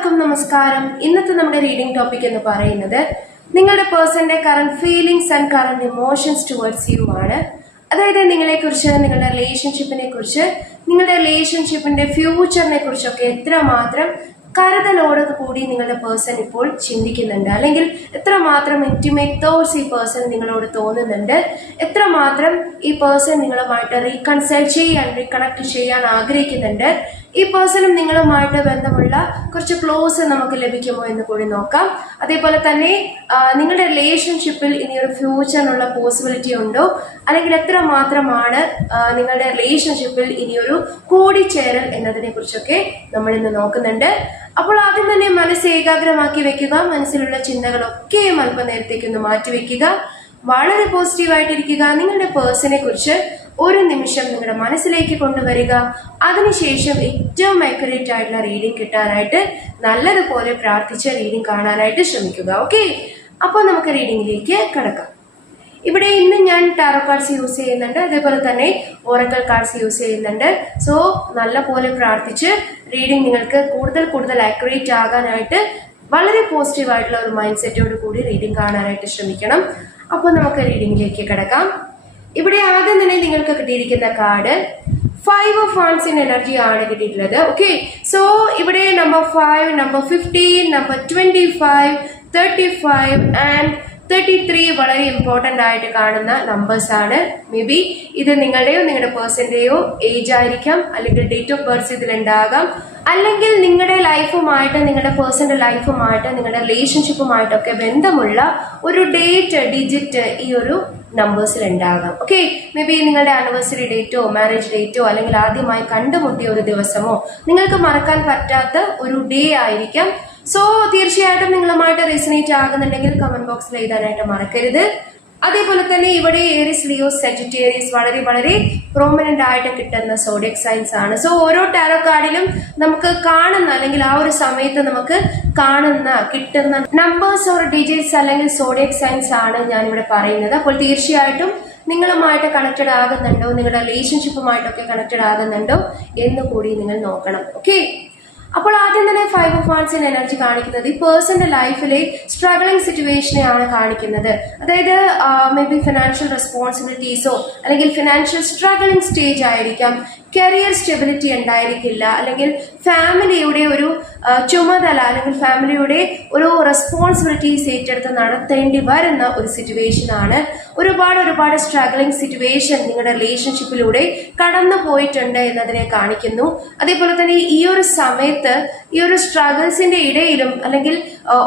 എല്ലാവർക്കും നമസ്കാരം. ഇന്നത്തെ നമ്മുടെ റീഡിംഗ് ടോപ്പിക് എന്ന് പറയുന്നത് നിങ്ങളുടെ പേഴ്സന്റെ current feelings and current emotions towards you ആണ്. അതായത് നിങ്ങളെക്കുറിച്ച്, നിങ്ങളുടെ റിലേഷൻഷിപ്പിനെ കുറിച്ച്, നിങ്ങളുടെ റിലേഷൻഷിപ്പിന്റെ ഫ്യൂച്ചറിനെ കുറിച്ചൊക്കെ എത്രമാത്രം കരുതലോട് കൂടി നിങ്ങളുടെ പേഴ്സൺ ഇപ്പോൾ ചിന്തിക്കുന്നുണ്ട്, അല്ലെങ്കിൽ എത്രമാത്രം ഇന്റിമേറ്റ് തോട്ട്സ് ഈ പേഴ്സൺ നിങ്ങളോട് തോന്നുന്നുണ്ട്, എത്രമാത്രം ഈ പേഴ്സൺ നിങ്ങളുമായിട്ട് റീകൺസൈൽ ചെയ്യാൻ, റീകണക്ട് ചെയ്യാൻ ആഗ്രഹിക്കുന്നുണ്ട്, ഈ പേഴ്സണും നിങ്ങളുമായിട്ട് ബന്ധമുള്ള കുറച്ച് ക്ലോസ് നമുക്ക് ലഭിക്കുമോ എന്ന് കൂടി നോക്കാം. അതേപോലെ തന്നെ നിങ്ങളുടെ റിലേഷൻഷിപ്പിൽ ഇനിയൊരു ഫ്യൂച്ചറിനുള്ള പോസിബിലിറ്റി ഉണ്ടോ, അല്ലെങ്കിൽ എത്രമാത്രമാണ് നിങ്ങളുടെ റിലേഷൻഷിപ്പിൽ ഇനിയൊരു കൂടിച്ചേരൽ എന്നതിനെ കുറിച്ചൊക്കെ നമ്മൾ ഇന്ന് നോക്കുന്നുണ്ട്. അപ്പോൾ ആദ്യം തന്നെ മനസ്സ് ഏകാഗ്രമാക്കി വെക്കുക. മനസ്സിലുള്ള ചിന്തകളൊക്കെ അല്പനേരത്തേക്ക് ഒന്ന് മാറ്റിവെക്കുക. വളരെ പോസിറ്റീവായിട്ടിരിക്കുക. നിങ്ങളുടെ പേഴ്സണെ കുറിച്ച് ഒരു നിമിഷം നിങ്ങളുടെ മനസ്സിലേക്ക് കൊണ്ടുവരിക. അതിനുശേഷം ഏറ്റവും ആക്യുറേറ്റ് ആയിട്ടുള്ള റീഡിംഗ് കിട്ടാനായിട്ട് നല്ലതുപോലെ പ്രാർത്ഥിച്ച് റീഡിംഗ് കാണാനായിട്ട് ശ്രമിക്കുക. ഓക്കെ, അപ്പോൾ നമുക്ക് റീഡിംഗിലേക്ക് കടക്കാം. ഇവിടെ ഇന്ന് ഞാൻ ടാറോ കാർഡ്സ് യൂസ് ചെയ്യുന്നുണ്ട്, അതേപോലെ തന്നെ ഓറക്കൽ കാർഡ്സ് യൂസ് ചെയ്യുന്നുണ്ട്. സോ നല്ല പോലെ പ്രാർത്ഥിച്ച് റീഡിംഗ് നിങ്ങൾക്ക് കൂടുതൽ ആക്യുറേറ്റ് ആകാനായിട്ട് വളരെ പോസിറ്റീവ് ആയിട്ടുള്ള ഒരു മൈൻഡ് സെറ്റോട് കൂടി റീഡിംഗ് കാണാനായിട്ട് ശ്രമിക്കണം. അപ്പോൾ നമുക്ക് റീഡിംഗിലേക്ക് കിടക്കാം. ഇവിടെ ആദ്യം തന്നെ നിങ്ങൾക്ക് കിട്ടിയിരിക്കുന്ന card 5 of Wands in energy ആണ് കിട്ടിയിട്ടുള്ളത്. ഓക്കെ, സോ ഇവിടെ നമ്പർ 5, നമ്പർ 15, നമ്പർ 25, 35 ആൻഡ് 33 വളരെ ഇമ്പോർട്ടന്റ് ആയിട്ട് കാണുന്ന നമ്പേഴ്സ് ആണ്. മേ ബി ഇത് നിങ്ങളുടെയോ നിങ്ങളുടെ പേഴ്സന്റെയോ ഏജ് ആയിരിക്കാം, അല്ലെങ്കിൽ ഡേറ്റ് ഓഫ് ബർത്ത് ഇതിലുണ്ടാകാം, അല്ലെങ്കിൽ നിങ്ങളുടെ ലൈഫുമായിട്ട്, നിങ്ങളുടെ പേഴ്സന്റെ ലൈഫുമായിട്ട്, നിങ്ങളുടെ റിലേഷൻഷിപ്പുമായിട്ടൊക്കെ ബന്ധമുള്ള ഒരു ഡേറ്റ്, ഡിജിറ്റ് ഈ ഒരു നമ്പേഴ്സിൽ ഉണ്ടാകാം. ഓക്കെ, മേ ബി നിങ്ങളുടെ ആനിവേഴ്സറി ഡേറ്റോ, മാരേജ് ഡേറ്റോ, അല്ലെങ്കിൽ ആദ്യമായി കണ്ടുമുട്ടിയ ഒരു ദിവസമോ നിങ്ങൾക്ക് മറക്കാൻ പറ്റാത്ത ഒരു ഡേ ആയിരിക്കാം. സോ തീർച്ചയായിട്ടും നിങ്ങളുമായിട്ട് റെസനേറ്റ് ആകുന്നുണ്ടെങ്കിൽ കമന്റ് ബോക്സിൽ എഴുതാനായിട്ട് മറക്കരുത്. അതേപോലെ തന്നെ ഇവിടെ ഏരിസ്, ലിയോ, സജിറ്റേറിയസ് വളരെ പ്രോമിനന്റ് ആയിട്ട് കിട്ടുന്ന സോഡിയക് സൈൻസ് ആണ്. സോ ഓരോ ടാരോ കാർഡിലും നമുക്ക് കാണുന്ന, അല്ലെങ്കിൽ ആ ഒരു സമയത്ത് നമുക്ക് കിട്ടുന്ന നമ്പേഴ്സ് ഓർ ഡിജിറ്റ്സ് അല്ലെങ്കിൽ സോഡിയക് സൈൻസ് ആണ് ഞാനിവിടെ പറയുന്നത്. അപ്പോൾ തീർച്ചയായിട്ടും നിങ്ങളുമായിട്ട് കണക്റ്റഡ് ആകുന്നുണ്ടോ, നിങ്ങളുടെ റിലേഷൻഷിപ്പുമായിട്ടൊക്കെ കണക്റ്റഡ് ആകുന്നുണ്ടോ എന്ന് കൂടി നിങ്ങൾ നോക്കണം. ഓക്കെ, അപ്പോൾ ആദ്യം തന്നെ 5 of Wands in എനർജി കാണിക്കുന്നത് ഈ പേഴ്സന്റെ ലൈഫിലെ സ്ട്രഗിളിംഗ് സിറ്റുവേഷനെ ആണ് കാണിക്കുന്നത്. അതായത് മേ ബി ഫിനാൻഷ്യൽ റെസ്പോൺസിബിലിറ്റീസോ, അല്ലെങ്കിൽ ഫിനാൻഷ്യൽ സ്ട്രഗിളിംഗ് സ്റ്റേജ് ആയിരിക്കാം, കരിയർ സ്റ്റെബിലിറ്റി ഉണ്ടായിരിക്കില്ല, അല്ലെങ്കിൽ ഫാമിലിയുടെ ഒരു ചുമതല, അല്ലെങ്കിൽ ഫാമിലിയുടെ ഒരു റെസ്പോൺസിബിലിറ്റീസ് ഏറ്റെടുത്ത് നടത്തേണ്ടി വരുന്ന ഒരു സിറ്റുവേഷൻ ആണ്. ഒരുപാട് സ്ട്രഗിളിംഗ് സിറ്റുവേഷൻ നിങ്ങളുടെ റിലേഷൻഷിപ്പിലൂടെ കടന്നു പോയിട്ടുണ്ട് എന്നതിനെ കാണിക്കുന്നു. അതേപോലെ തന്നെ ഈ ഒരു സമയത്ത്, ഈ ഒരു സ്ട്രഗിൾസിന്റെ ഇടയിലും, അല്ലെങ്കിൽ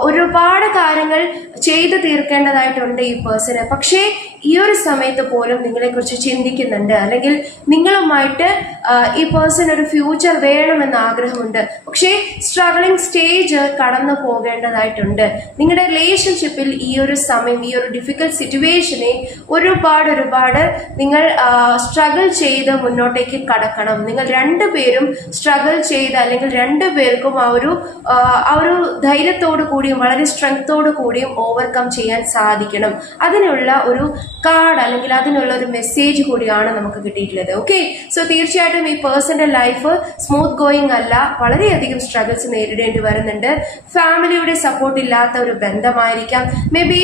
ഒരുപാട് കാര്യങ്ങൾ ചെയ്തു തീർക്കേണ്ടതായിട്ടുണ്ട് ഈ പേഴ്സണ്. പക്ഷേ ഈ ഒരു സമയത്ത് പോലും നിങ്ങളെക്കുറിച്ച് ചിന്തിക്കുന്നുണ്ട്, അല്ലെങ്കിൽ നിങ്ങളുമായിട്ട് ഈ പേഴ്സൺ ഒരു ഫ്യൂച്ചർ വേണമെന്ന് ആഗ്രഹമുണ്ട്. പക്ഷേ സ്ട്രഗിളിംഗ് സ്റ്റേജ് കടന്നു പോകേണ്ടതായിട്ടുണ്ട്. നിങ്ങളുടെ റിലേഷൻഷിപ്പിൽ ഈ ഒരു സമയം, ഈ ഒരു ഡിഫിക്കൽട്ട് സിറ്റുവേഷനെ ഒരുപാട് നിങ്ങൾ സ്ട്രഗിൾ ചെയ്ത് മുന്നോട്ടേക്ക് കടക്കണം. നിങ്ങൾ രണ്ടുപേരും സ്ട്രഗിൾ ചെയ്ത്, അല്ലെങ്കിൽ രണ്ടുപേർക്കും ആ ഒരു ധൈര്യത്തോടു കൂടിയും വളരെ സ്ട്രെങ്തോടു കൂടിയും ഓവർകം ചെയ്യാൻ സാധിക്കണം. അതിനുള്ള ഒരു കാർഡ്, അല്ലെങ്കിൽ അതിനുള്ള ഒരു മെസ്സേജ് കൂടിയാണ് നമുക്ക് കിട്ടിയിട്ടുള്ളത്. ഓക്കെ, സോ തീർച്ചയായിട്ടും ഈ പേഴ്സന്റെ ലൈഫ് സ്മൂത്ത് ഗോയിങ് അല്ല, വളരെയധികം സ്ട്രഗിൾസ് നേരിടേണ്ടി വരുന്നുണ്ട്. ഫാമിലിയുടെ സപ്പോർട്ട് ഇല്ലാത്ത ഒരു ബന്ധമായിരിക്കാം, മേ ബി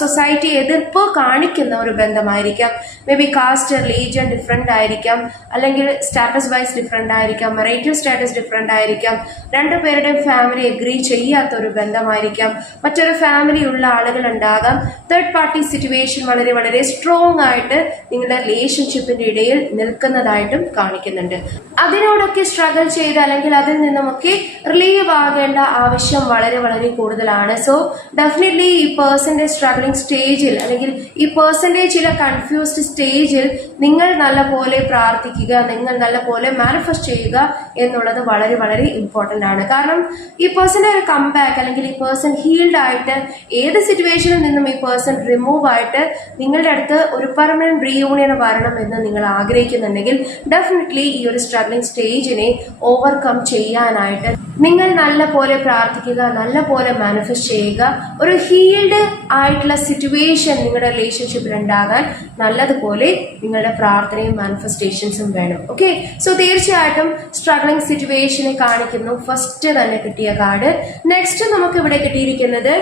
സൊസൈറ്റി എതിർപ്പ് കാണിക്കുന്ന ഒരു ബന്ധമായിരിക്കാം, may be caste, religion different ആയിരിക്കാം, അല്ലെങ്കിൽ സ്റ്റാറ്റസ് വൈസ് ഡിഫറെന്റ് ആയിരിക്കാം, മറൈറ്റൽ സ്റ്റാറ്റസ് ഡിഫറെന്റ് ആയിരിക്കാം, രണ്ടുപേരുടെയും ഫാമിലി എഗ്രി ചെയ്യാത്ത ഒരു ബന്ധമായിരിക്കാം, മറ്റൊരു ഫാമിലി ഉള്ള ആളുകൾ ഉണ്ടാകാം, തേർഡ് പാർട്ടി സിറ്റുവേഷൻ വളരെ സ്ട്രോങ് ആയിട്ട് നിങ്ങളുടെ റിലേഷൻഷിപ്പിന്റെ ഇടയിൽ നിൽക്കുന്നതായിട്ടും കാണിക്കുന്നുണ്ട്. അതിനോടൊക്കെ സ്ട്രഗിൾ ചെയ്ത്, അല്ലെങ്കിൽ അതിൽ നിന്നുമൊക്കെ റിലീവ് ആകേണ്ട ആവശ്യം വളരെ കൂടുതലാണ്. സോ ഡെഫിനറ്റ്ലി ഈ പേഴ്സന്റെ സ്ട്രഗിളിംഗ് സ്റ്റേജിൽ, അല്ലെങ്കിൽ ഈ പേഴ്സന്റെ ചില കൺഫ്യൂസ്ഡ് സ്റ്റേജിൽ നിങ്ങൾ നല്ലപോലെ പ്രാർത്ഥിക്കുക, നിങ്ങൾ നല്ലപോലെ മാനിഫെസ്റ്റ് ചെയ്യുക എന്നുള്ളത് വളരെ ഇമ്പോർട്ടന്റ് ആണ്. കാരണം ഈ പേഴ്സന്റെ ഒരു കംബാക്ക്, അല്ലെങ്കിൽ ഈ പേഴ്സൺ ഹീൽഡ് ആയിട്ട്, ഏത് സിറ്റുവേഷനിൽ നിന്നും ഈ പേഴ്സൺ റിമൂവ് ആയിട്ട് നിങ്ങളുടെ അടുത്ത് ഒരു പെർമനന്റ് റീയൂണിയൻ വരണം എന്ന് നിങ്ങൾ ആഗ്രഹിക്കുന്നുണ്ടെങ്കിൽ ഡെഫിനറ്റ്ലി ഈ ഒരു സ്ട്രഗ്ലിംഗ് സ്റ്റേജിനെ ഓവർകം ചെയ്യാനായിട്ട് നിങ്ങൾ നല്ല പോലെ പ്രാർത്ഥിക്കുക, നല്ല പോലെ മാനിഫെസ്റ്റ് ചെയ്യുക. ഒരു ഹീൽഡ് ആയിട്ടുള്ള സിറ്റുവേഷൻ നിങ്ങളുടെ റിലേഷൻഷിപ്പിൽ ഉണ്ടാകാൻ നല്ലതുപോലെ നിങ്ങളുടെ പ്രാർത്ഥനയും മാനിഫെസ്റ്റേഷൻസും വേണം. ഓക്കെ, സോ തീർച്ചയായിട്ടും സ്ട്രഗ്ലിംഗ് സിറ്റുവേഷനെ കാണിക്കുന്നു ഫസ്റ്റ് തന്നെ കിട്ടിയ കാർഡ്. നെക്സ്റ്റ് നമുക്ക് ഇവിടെ കിട്ടിയിരിക്കുന്നത്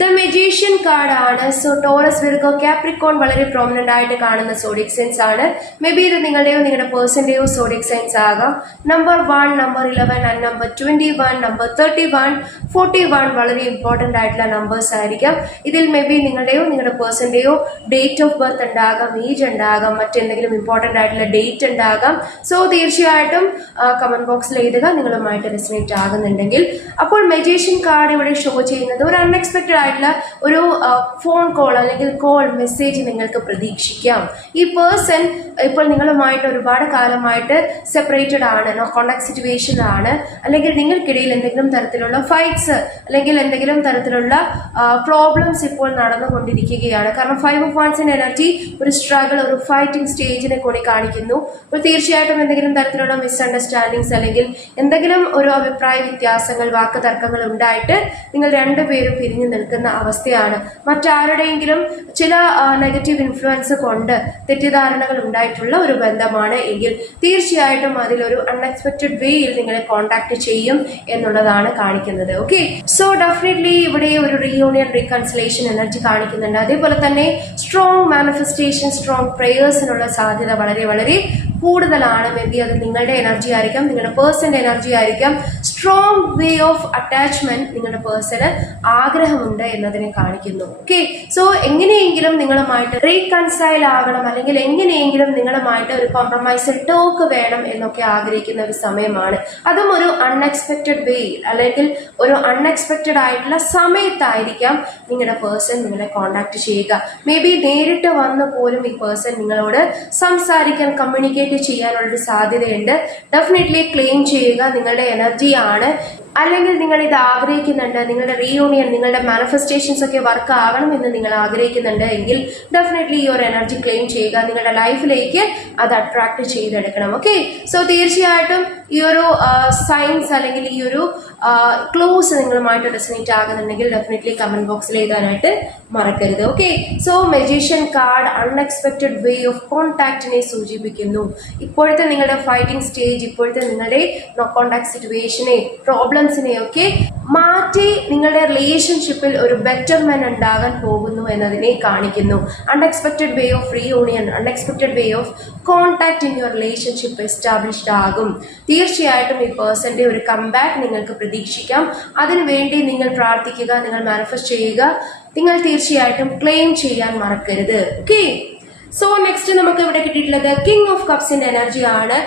ദ മെജീഷ്യൻ കാർഡ് ആണ്. സോ ടോറസ്, വിർഗോ, കാപ്രിക്കോൺ വളരെ പ്രോമിനന്റ് ആയിട്ട് കാണുന്ന സോഡിക് സൈൻസ് ആണ്. മേ ബി ഇത് നിങ്ങളുടെയോ നിങ്ങളുടെ പേഴ്സന്റെയോ സോഡിക് സൈൻസ് ആകാം. Number 1, number 11 and number 21, number 31, 41 വളരെ ഇമ്പോർട്ടന്റ് ആയിട്ടുള്ള നമ്പേഴ്സ് ആയിരിക്കാം. ഇതിൽ മേ ബി നിങ്ങളുടെയോ നിങ്ങളുടെ പേഴ്സന്റെയോ ഡേറ്റ് ഓഫ് ബർത്ത് ഉണ്ടാകാം, ഏജ് ഉണ്ടാകാം, മറ്റെന്തെങ്കിലും ഇമ്പോർട്ടന്റ് ആയിട്ടുള്ള ഡേറ്റ് ഉണ്ടാകാം. സോ തീർച്ചയായിട്ടും കമന്റ് ബോക്സിൽ എഴുതുക നിങ്ങളുമായിട്ട് റെസിനേറ്റ് ആകുന്നുണ്ടെങ്കിൽ. അപ്പോൾ മെജീഷ്യൻ കാർഡ് ഇവിടെ ഷോ ചെയ്യുന്നത് ഒരു അൺഎക്സ്പെക്റ്റഡ് ഒരു ഫോൺ കോൾ അല്ലെങ്കിൽ കോൾ മെസ്സേജ് നിങ്ങൾക്ക് പ്രതീക്ഷിക്കാം. ഈ പേഴ്സൺ ഇപ്പോൾ നിങ്ങളുമായിട്ട് ഒരുപാട് കാലമായിട്ട് സെപ്പറേറ്റഡ് ആണ്, നോ കോണ്ടാക്ട് സിറ്റുവേഷനിലാണ്, അല്ലെങ്കിൽ നിങ്ങൾക്കിടയിൽ എന്തെങ്കിലും തരത്തിലുള്ള ഫൈറ്റ്സ് അല്ലെങ്കിൽ എന്തെങ്കിലും തരത്തിലുള്ള പ്രോബ്ലംസ് ഇപ്പോൾ നടന്നുകൊണ്ടിരിക്കുകയാണ്. കാരണം 5 of Wands എനർജി ഒരു സ്ട്രഗിൾ, ഒരു ഫൈറ്റിംഗ് സ്റ്റേജിനെ കൂടി കാണിക്കുന്നു. അപ്പോൾ തീർച്ചയായിട്ടും എന്തെങ്കിലും തരത്തിലുള്ള മിസ്അണ്ടർസ്റ്റാൻഡിങ്സ് അല്ലെങ്കിൽ എന്തെങ്കിലും ഒരു അഭിപ്രായ വ്യത്യാസങ്ങൾ, വാക്ക് തർക്കങ്ങൾ ഉണ്ടായിട്ട് നിങ്ങൾ രണ്ടുപേരും പിരിഞ്ഞു നിൽക്കുന്ന അവസ്ഥയാണ്. മറ്റാരുടെയെങ്കിലും ചില നെഗറ്റീവ് ഇൻഫ്ലുവൻസ് കൊണ്ട് തെറ്റിദ്ധാരണകൾ ഉണ്ടായിട്ടുള്ള ഒരു ബന്ധമാണ് എങ്കിൽ തീർച്ചയായിട്ടും അതിലൊരു അൺഎക്സ്പെക്റ്റഡ് വേയിൽ നിങ്ങളെ കോൺടാക്ട് ചെയ്യും എന്നുള്ളതാണ് കാണിക്കുന്നത്. ഓക്കെ, സോ ഡെഫിനറ്റ്ലി ഇവിടെ ഒരു റീയൂണിയൻ, റീകൺസിലേഷൻ എനർജി കാണിക്കുന്നുണ്ട്. അതേപോലെ തന്നെ സ്ട്രോങ് മാനിഫെസ്റ്റേഷൻ, സ്ട്രോങ് പ്രേയേഴ്സിനുള്ള സാധ്യത വളരെ വളരെ കൂടുതലാണ്. മേ ബി അത് നിങ്ങളുടെ എനർജി ആയിരിക്കാം, നിങ്ങളുടെ പേഴ്സന്റെ എനർജി ആയിരിക്കാം. സ്ട്രോങ് വേ ഓഫ് അറ്റാച്ച്മെന്റ് നിങ്ങളുടെ പേഴ്സണ് ആഗ്രഹമുണ്ട് എന്നതിനെ കാണിക്കുന്നു. ഓക്കെ, സോ എങ്ങനെയെങ്കിലും നിങ്ങളുമായിട്ട് റീകൺസൈൽ ആകണം, അല്ലെങ്കിൽ എങ്ങനെയെങ്കിലും നിങ്ങളുമായിട്ട് ഒരു കോംപ്രമൈസ് ടോക്ക് വേണം എന്നൊക്കെ ആഗ്രഹിക്കുന്ന ഒരു സമയമാണ്. അതും ഒരു അൺഎക്സ്പെക്റ്റഡ് വേ അല്ലെങ്കിൽ ഒരു അൺഎക്സ്പെക്റ്റഡ് ആയിട്ടുള്ള സമയത്തായിരിക്കാം നിങ്ങളുടെ പേഴ്സൺ നിങ്ങളെ കോണ്ടാക്ട് ചെയ്യുക. മേ ബി നേരിട്ട് വന്ന് പോലും ഈ പേഴ്സൺ നിങ്ങളോട് സംസാരിക്കാൻ, കമ്മ്യൂണിക്കേറ്റ് ചെയ്യാനുള്ളൊരു സാധ്യതയുണ്ട്. ഡെഫിനറ്റ്ലി ക്ലെയിം ചെയ്യുക നിങ്ങളുടെ എനർജിയാണ്, അല്ലെങ്കിൽ നിങ്ങൾ ഇത് ആഗ്രഹിക്കുന്നുണ്ട്, നിങ്ങളുടെ റീയൂണിയൻ, നിങ്ങളുടെ മാനിഫെസ്റ്റേഷൻസ് ഒക്കെ വർക്ക് ആകണം എന്ന് നിങ്ങൾ ആഗ്രഹിക്കുന്നുണ്ട് എങ്കിൽ ഡെഫിനറ്റ്ലി ഈ ഒരു എനർജി ക്ലെയിം ചെയ്യുക, നിങ്ങളുടെ ലൈഫിലേക്ക് അത് അട്രാക്ട് ചെയ്തെടുക്കണം. ഓക്കെ, സോ തീർച്ചയായിട്ടും ഈ ഒരു സൈൻസ് അല്ലെങ്കിൽ ഈ ഒരു ക്ലൂസ് നിങ്ങളുമായിട്ട് റെസനേറ്റ് ആകുന്നുണ്ടെങ്കിൽ ഡെഫിനറ്റ്ലി കമന്റ് ബോക്സിൽ എഴുതാനായിട്ട് മറക്കരുത്. Okay, so magician card unexpected way of കോൺടാക്റ്റിനെ സൂചിപ്പിക്കുന്നു. ഇപ്പോഴത്തെ നിങ്ങളുടെ ഫൈറ്റിംഗ് സ്റ്റേജ്, ഇപ്പോഴത്തെ നിങ്ങളുടെ നോ കോൺടാക്ട് സിറ്റുവേഷനെ, പ്രോബ്ലംസിനെയൊക്കെ മാറ്റി നിങ്ങളുടെ റിലേഷൻഷിപ്പിൽ ഒരു ബെറ്റർമെന്റ് ഉണ്ടാകാൻ പോകുന്നു എന്നതിനെ കാണിക്കുന്നു. Unexpected way of reunion, unexpected way of contact in your relationship established ആകും. തീർച്ചയായിട്ടും ഈ പേഴ്സന്റെ ഒരു കംബാക്ക് നിങ്ങൾക്ക് പ്രതീക്ഷിക്കാം. അതിനുവേണ്ടി നിങ്ങൾ പ്രാർത്ഥിക്കുക, നിങ്ങൾ മാനിഫെസ്റ്റ് ചെയ്യുക, നിങ്ങൾ തീർച്ചയായിട്ടും ക്ലെയിം ചെയ്യാൻ മറക്കരുത്. ഓക്കെ, സോ നെക്സ്റ്റ് നമുക്ക് ഇവിടെ കിട്ടിയിട്ടുള്ളത് കിങ് ഓഫ് കപ്സിന്റെ എനർജി ആണ്.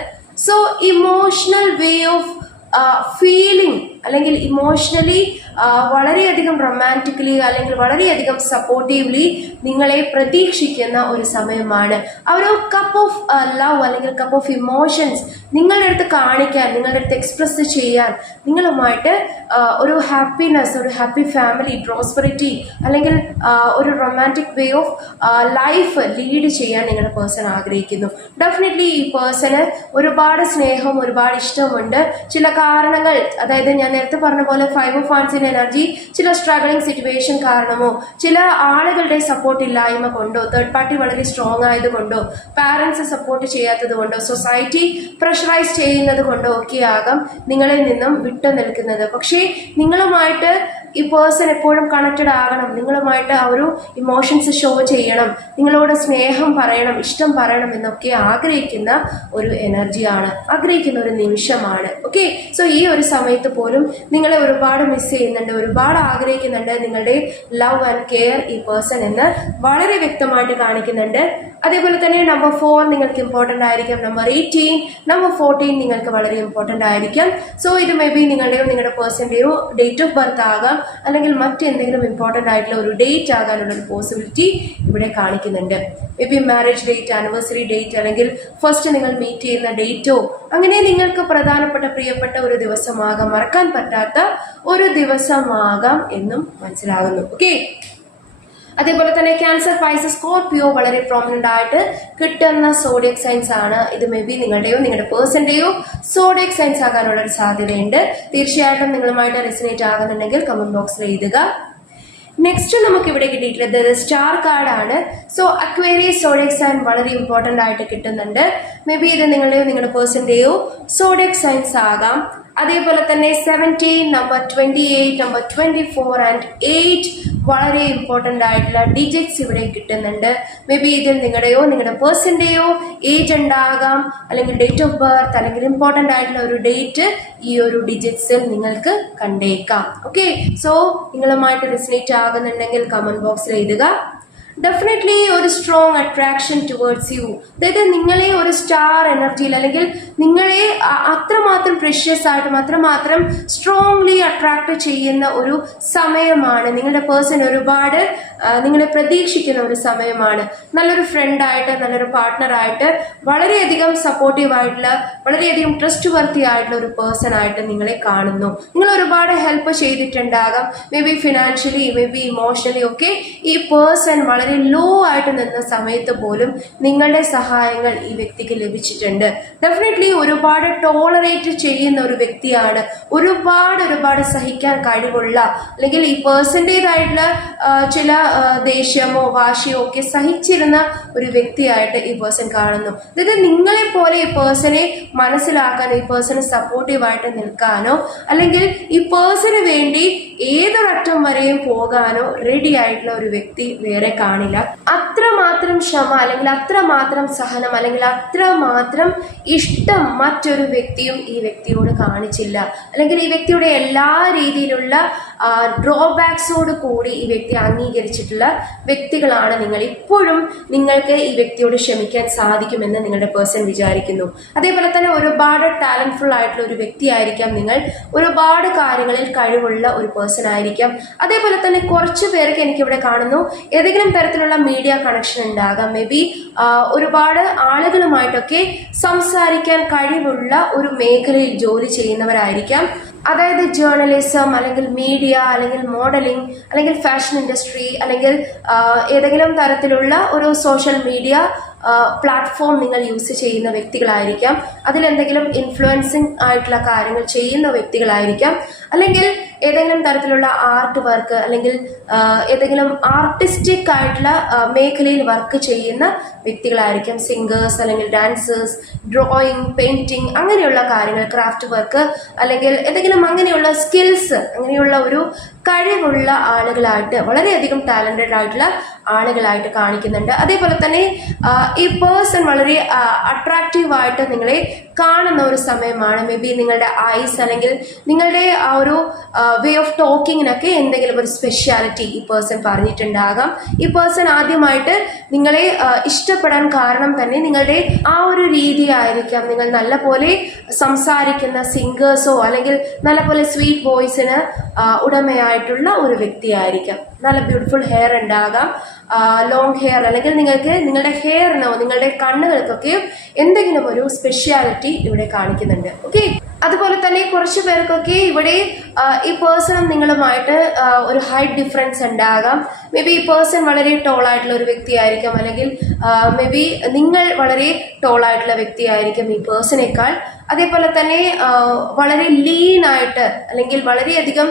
So emotional way of feeling അല്ലെങ്കിൽ ഇമോഷണലി വളരെയധികം റൊമാൻറ്റിക്കലി അല്ലെങ്കിൽ വളരെയധികം സപ്പോർട്ടീവ്ലി നിങ്ങളെ പ്രതീക്ഷിക്കുന്ന ഒരു സമയമാണ്. ആ ഒരു കപ്പ് ഓഫ് ലവ് അല്ലെങ്കിൽ കപ്പ് ഓഫ് ഇമോഷൻസ് നിങ്ങളുടെ അടുത്ത് കാണിക്കാൻ, നിങ്ങളുടെ അടുത്ത് എക്സ്പ്രസ് ചെയ്യാൻ, നിങ്ങളുമായിട്ട് ഒരു ഹാപ്പിനെസ്, ഒരു ഹാപ്പി ഫാമിലി, പ്രോസ്പെറിറ്റി അല്ലെങ്കിൽ ഒരു romantic way of life lead ചെയ്യാൻ നിങ്ങളുടെ പേഴ്സൺ ആഗ്രഹിക്കുന്നു. ഡെഫിനറ്റ്ലി ഈ പേഴ്സണ് ഒരുപാട് സ്നേഹവും ഒരുപാട് ഇഷ്ടമുണ്ട്. ചില കാരണങ്ങൾ, അതായത് ഞാൻ നേരത്തെ പറഞ്ഞ പോലെ 5 of Wands എനർജി ചില സ്ട്രഗിളിംഗ് സിറ്റുവേഷൻ കാരണമോ, ചില ആളുകളുടെ സപ്പോർട്ട് ഇല്ലായ്മ കൊണ്ടോ, തേർഡ് പാർട്ടി വളരെ സ്ട്രോങ് ആയതുകൊണ്ടോ, പാരന്റ്സ് സപ്പോർട്ട് ചെയ്യാത്തത് കൊണ്ടോ, സൊസൈറ്റി പ്രഷറൈസ് ചെയ്യുന്നത് കൊണ്ടോ ഒക്കെ ആകാം നിങ്ങളിൽ നിന്നും വിട്ടു നിൽക്കുന്നത്. പക്ഷേ നിങ്ങളുമായിട്ട് ഈ പേഴ്സൺ എപ്പോഴും കണക്റ്റഡ് ആകണം, നിങ്ങളുമായിട്ട് ആ ഒരു ഇമോഷൻസ് ഷോ ചെയ്യണം, നിങ്ങളോട് സ്നേഹം പറയണം, ഇഷ്ടം പറയണം എന്നൊക്കെ ആഗ്രഹിക്കുന്ന ഒരു എനർജിയാണ്, ആഗ്രഹിക്കുന്ന ഒരു നിമിഷമാണ്. ഓക്കെ, സോ ഈ ഒരു സമയത്ത് പോലും നിങ്ങളെ ഒരുപാട് മിസ് ചെയ്യുന്നുണ്ട്, ഒരുപാട് ആഗ്രഹിക്കുന്നുണ്ട് നിങ്ങളുടെ ലവ് ആൻഡ് കെയർ ഈ പേഴ്സൺ എന്ന് വളരെ വ്യക്തമായിട്ട് കാണിക്കുന്നുണ്ട്. അതേപോലെ തന്നെ നമ്പർ 4 നിങ്ങൾക്ക് ഇമ്പോർട്ടൻ്റ് ആയിരിക്കാം, നമ്പർ 18, നമ്പർ 14 നിങ്ങൾക്ക് വളരെ ഇമ്പോർട്ടൻ്റ് ആയിരിക്കാം. സോ ഇത് മേ ബി നിങ്ങളുടെയോ നിങ്ങളുടെ പേഴ്സൻ്റെയോ ഡേറ്റ് ഓഫ് ബർത്ത് ആകാം, അല്ലെങ്കിൽ മറ്റെന്തെങ്കിലും ഇമ്പോർട്ടൻ്റ് ആയിട്ടുള്ള ഒരു ഡേറ്റ് ആകാനുള്ള ഒരു പോസിബിലിറ്റി ഇവിടെ കാണിക്കുന്നുണ്ട്. May be marriage date, anniversary date, അല്ലെങ്കിൽ ഫസ്റ്റ് നിങ്ങൾ മീറ്റ് ചെയ്യുന്ന ഡേറ്റോ, അങ്ങനെ നിങ്ങൾക്ക് പ്രധാനപ്പെട്ട പ്രിയപ്പെട്ട ഒരു ദിവസമാകാം, മറക്കാൻ പറ്റാത്ത ഒരു ദിവസമാകാം എന്നും മനസ്സിലാകുന്നു. ഓക്കെ, അതേപോലെ തന്നെ ക്യാൻസർ, പൈസസ്, സ്കോർപിയോ വളരെ പ്രോമിനന്റ് ആയിട്ട് കിട്ടുന്ന സോഡിയക് സൈൻസ് ആണ്. ഇത് മേ ബി നിങ്ങളുടെയോ നിങ്ങളുടെ പേഴ്സന്റെയോ സോഡിയക് സൈൻസ് ആകാനുള്ള ഒരു സാധ്യതയുണ്ട്. തീർച്ചയായിട്ടും നിങ്ങളുമായിട്ട് റെസിനേറ്റ് ആകുന്നുണ്ടെങ്കിൽ കമന്റ് ബോക്സിൽ എഴുതുക. നെക്സ്റ്റ് നമുക്ക് ഇവിടെ കിട്ടിയിട്ടുള്ളത് സ്റ്റാർ കാർഡ് ആണ്. സോ അക്വേറിയസ് സോഡിയക് സൈൻ വളരെ ഇമ്പോർട്ടന്റ് ആയിട്ട് കിട്ടുന്നുണ്ട്. മേ ബി ഇത് നിങ്ങളുടെയോ നിങ്ങളുടെ പേഴ്സന്റെയോ സോഡിയക് സൈൻസ് ആകാം. അതേപോലെ തന്നെ 17, നമ്പർ 28, നമ്പർ 24 ആൻഡ് 8 വളരെ ഇമ്പോർട്ടന്റ് ആയിട്ടുള്ള ഡിജിറ്റ്സ് ഇവിടെ കിട്ടുന്നുണ്ട്. മേ ബി ഇതിൽ നിങ്ങളുടെയോ നിങ്ങളുടെ പേഴ്സന്റെയോ ഏജ് ഉണ്ടാകാം, അല്ലെങ്കിൽ ഡേറ്റ് ഓഫ് ബർത്ത്, അല്ലെങ്കിൽ ഇമ്പോർട്ടന്റ് ആയിട്ടുള്ള ഒരു ഡേറ്റ് ഈ ഒരു ഡിജിറ്റ്സിൽ നിങ്ങൾക്ക് കണ്ടേക്കാം. ഓക്കെ, സോ നിങ്ങളുമായിട്ട് റെസിനേറ്റ് ആകുന്നുണ്ടെങ്കിൽ കമന്റ് ബോക്സിൽ എഴുതുക. ഡെഫിനറ്റ്ലി ഒരു സ്ട്രോങ് അട്രാക്ഷൻ ടുവേർഡ്സ് യു, അതായത് നിങ്ങളെ ഒരു സ്റ്റാർ എനർജിയിൽ അല്ലെങ്കിൽ നിങ്ങളെ അത്രമാത്രം പ്രഷ്യസ് ആയിട്ടും അത്രമാത്രം സ്ട്രോങ്ലി അട്രാക്ട് ചെയ്യുന്ന ഒരു സമയമാണ്. നിങ്ങളുടെ പേഴ്സൺ ഒരുപാട് നിങ്ങളെ പ്രതീക്ഷിക്കുന്ന ഒരു സമയമാണ്. നല്ലൊരു ഫ്രണ്ടായിട്ട്, നല്ലൊരു പാർട്ട്ണറായിട്ട്, വളരെയധികം സപ്പോർട്ടീവ് ആയിട്ടുള്ള, വളരെയധികം ട്രസ്റ്റ് വർത്തി ആയിട്ടുള്ള ഒരു പേഴ്സൺ ആയിട്ട് നിങ്ങളെ കാണുന്നു. നിങ്ങൾ ഒരുപാട് ഹെൽപ്പ് ചെയ്തിട്ടുണ്ടാകാം, may be financially, may be emotionally ഒക്കെ. ഈ പേഴ്സൺ വളരെ ലോ ആയിട്ട് നിന്ന സമയത്ത് പോലും നിങ്ങളുടെ സഹായങ്ങൾ ഈ വ്യക്തിക്ക് ലഭിച്ചിട്ടുണ്ട്. ഡെഫിനറ്റ്ലി ഒരുപാട് ടോളറേറ്റ് ചെയ്യുന്ന ഒരു വ്യക്തിയാണ്. ഒരുപാട് സഹിക്കാൻ കഴിവുള്ള, അല്ലെങ്കിൽ ഈ പേഴ്സന്റേതായിട്ടുള്ള ചില ദേഷ്യമോ വാശിയോ ഒക്കെ സഹിച്ചിരുന്ന ഒരു വ്യക്തിയായിട്ട് ഈ പേഴ്സൺ കാണുന്നു. അതായത് നിങ്ങളെ പോലെ ഈ പേഴ്സണെ മനസ്സിലാക്കാനോ, ഈ പേഴ്സണ് സപ്പോർട്ടീവായിട്ട് നിൽക്കാനോ, അല്ലെങ്കിൽ ഈ പേഴ്സണ് വേണ്ടി ഏതൊരറ്റം വരെയും പോകാനോ റെഡി ആയിട്ടുള്ള ഒരു വ്യക്തി വേറെ കാണില്ല. അത്രമാത്രം ക്ഷമ, അല്ലെങ്കിൽ അത്രമാത്രം സഹനം, അല്ലെങ്കിൽ അത്രമാത്രം ഇഷ്ടം മറ്റൊരു വ്യക്തിയും ഈ വ്യക്തിയോട് കാണിച്ചില്ല. അല്ലെങ്കിൽ ഈ വ്യക്തിയുടെ എല്ലാ രീതിയിലുള്ള ഡ്രോബാക്സോട് കൂടി ഈ വ്യക്തി അംഗീകരിച്ചിട്ടുള്ള വ്യക്തികളാണ് നിങ്ങൾ. ഇപ്പോഴും നിങ്ങൾക്ക് ഈ വ്യക്തിയോട് ക്ഷമിക്കാൻ സാധിക്കുമെന്ന് നിങ്ങളുടെ പേഴ്സൺ വിചാരിക്കുന്നു. അതേപോലെ തന്നെ ഒരുപാട് ടാലന്റ്ഫുൾ ആയിട്ടുള്ള ഒരു വ്യക്തിയായിരിക്കാം നിങ്ങൾ. ഒരുപാട് കാര്യങ്ങളിൽ കഴിവുള്ള ഒരു പേഴ്സൺ ആയിരിക്കാം. അതേപോലെ തന്നെ കുറച്ച് പേർക്ക് എനിക്കിവിടെ കാണുന്നു ഏതെങ്കിലും തരത്തിലുള്ള മീഡിയ കണക്ഷൻ ഉണ്ടാകാം. മേ ബി ഒരുപാട് ആളുകളുമായിട്ടൊക്കെ സംസാരിക്കാൻ കഴിവുള്ള ഒരു മേഖലയിൽ ജോലി ചെയ്യുന്നവരായിരിക്കാം. അതായത് ജേർണലിസം, അല്ലെങ്കിൽ മീഡിയ, അല്ലെങ്കിൽ മോഡലിംഗ്, അല്ലെങ്കിൽ ഫാഷൻ ഇൻഡസ്ട്രി, അല്ലെങ്കിൽ ഏതെങ്കിലും തരത്തിലുള്ള ഒരു സോഷ്യൽ മീഡിയ പ്ലാറ്റ്ഫോം നിങ്ങൾ യൂസ് ചെയ്യുന്ന വ്യക്തികളായിരിക്കാം. അതിലെന്തെങ്കിലും ഇൻഫ്ലുവൻസിങ് ആയിട്ടുള്ള കാര്യങ്ങൾ ചെയ്യുന്ന വ്യക്തികളായിരിക്കാം. അല്ലെങ്കിൽ ഏതെങ്കിലും തരത്തിലുള്ള ആർട്ട് വർക്ക്, അല്ലെങ്കിൽ ഏതെങ്കിലും ആർട്ടിസ്റ്റിക് ആയിട്ടുള്ള മേഖലയിൽ വർക്ക് ചെയ്യുന്ന വ്യക്തികളായിരിക്കാം. സിംഗേഴ്സ്, അല്ലെങ്കിൽ ഡാൻസേഴ്സ്, ഡ്രോയിങ്, പെയിന്റിങ്, അങ്ങനെയുള്ള കാര്യങ്ങൾ, ക്രാഫ്റ്റ് വർക്ക്, അല്ലെങ്കിൽ ഏതെങ്കിലും അങ്ങനെയുള്ള സ്കിൽസ്, അങ്ങനെയുള്ള ഒരു കഴിവുള്ള ആളുകളായിട്ട്, വളരെയധികം ടാലന്റഡ് ആയിട്ടുള്ള ആളുകളായിട്ട് കാണിക്കുന്നുണ്ട്. അതേപോലെ തന്നെ ഈ പേഴ്സൺ വളരെ അട്രാക്റ്റീവ് ആയിട്ട് നിങ്ങളെ കാണുന്ന ഒരു സമയമാണ്. മേ ബി നിങ്ങളുടെ ഐസ്, അല്ലെങ്കിൽ നിങ്ങളുടെ ആ ഒരു വേ ഓഫ് ടോക്കിങ്ങിനൊക്കെ എന്തെങ്കിലും ഒരു സ്പെഷ്യാലിറ്റി ഈ പേഴ്സൺ പറഞ്ഞിട്ടുണ്ടാകാം. ഈ പേഴ്സൺ ആദ്യമായിട്ട് നിങ്ങളെ ഇഷ്ടപ്പെടാൻ കാരണം തന്നെ നിങ്ങളുടെ ആ ഒരു രീതി ആയിരിക്കാം. നിങ്ങൾ നല്ല പോലെ സംസാരിക്കുന്ന സിംഗേഴ്സോ, അല്ലെങ്കിൽ നല്ല പോലെ സ്വീറ്റ് വോയിസിന് ഉടമയായിട്ടുള്ള ഒരു വ്യക്തിയായിരിക്കാം. നല്ല ബ്യൂട്ടിഫുൾ ഹെയർ ഉണ്ടാകാം, ലോങ് ഹെയർ, അല്ലെങ്കിൽ നിങ്ങൾക്ക് നിങ്ങളുടെ ഹെയറിനോ നിങ്ങളുടെ കണ്ണുകൾക്കൊക്കെ എന്തെങ്കിലും ഒരു സ്പെഷ്യാലിറ്റി ഇവിടെ കാണിക്കുന്നുണ്ട്. ഓക്കെ, അതുപോലെ തന്നെ കുറച്ച് പേർക്കൊക്കെ ഇവിടെ ഈ പേഴ്സണും നിങ്ങളുമായിട്ട് ഒരു ഹൈറ്റ് ഡിഫറൻസ് ഉണ്ടാകാം. മേ ബി ഈ പേഴ്സൺ വളരെ ടോൾ ആയിട്ടുള്ള ഒരു വ്യക്തിയായിരിക്കാം, അല്ലെങ്കിൽ മേ ബി നിങ്ങൾ വളരെ ടോൾ ആയിട്ടുള്ള വ്യക്തിയായിരിക്കും ഈ പേഴ്സണേക്കാൾ. അതേപോലെ തന്നെ വളരെ ലീൻ ആയിട്ട്, അല്ലെങ്കിൽ വളരെയധികം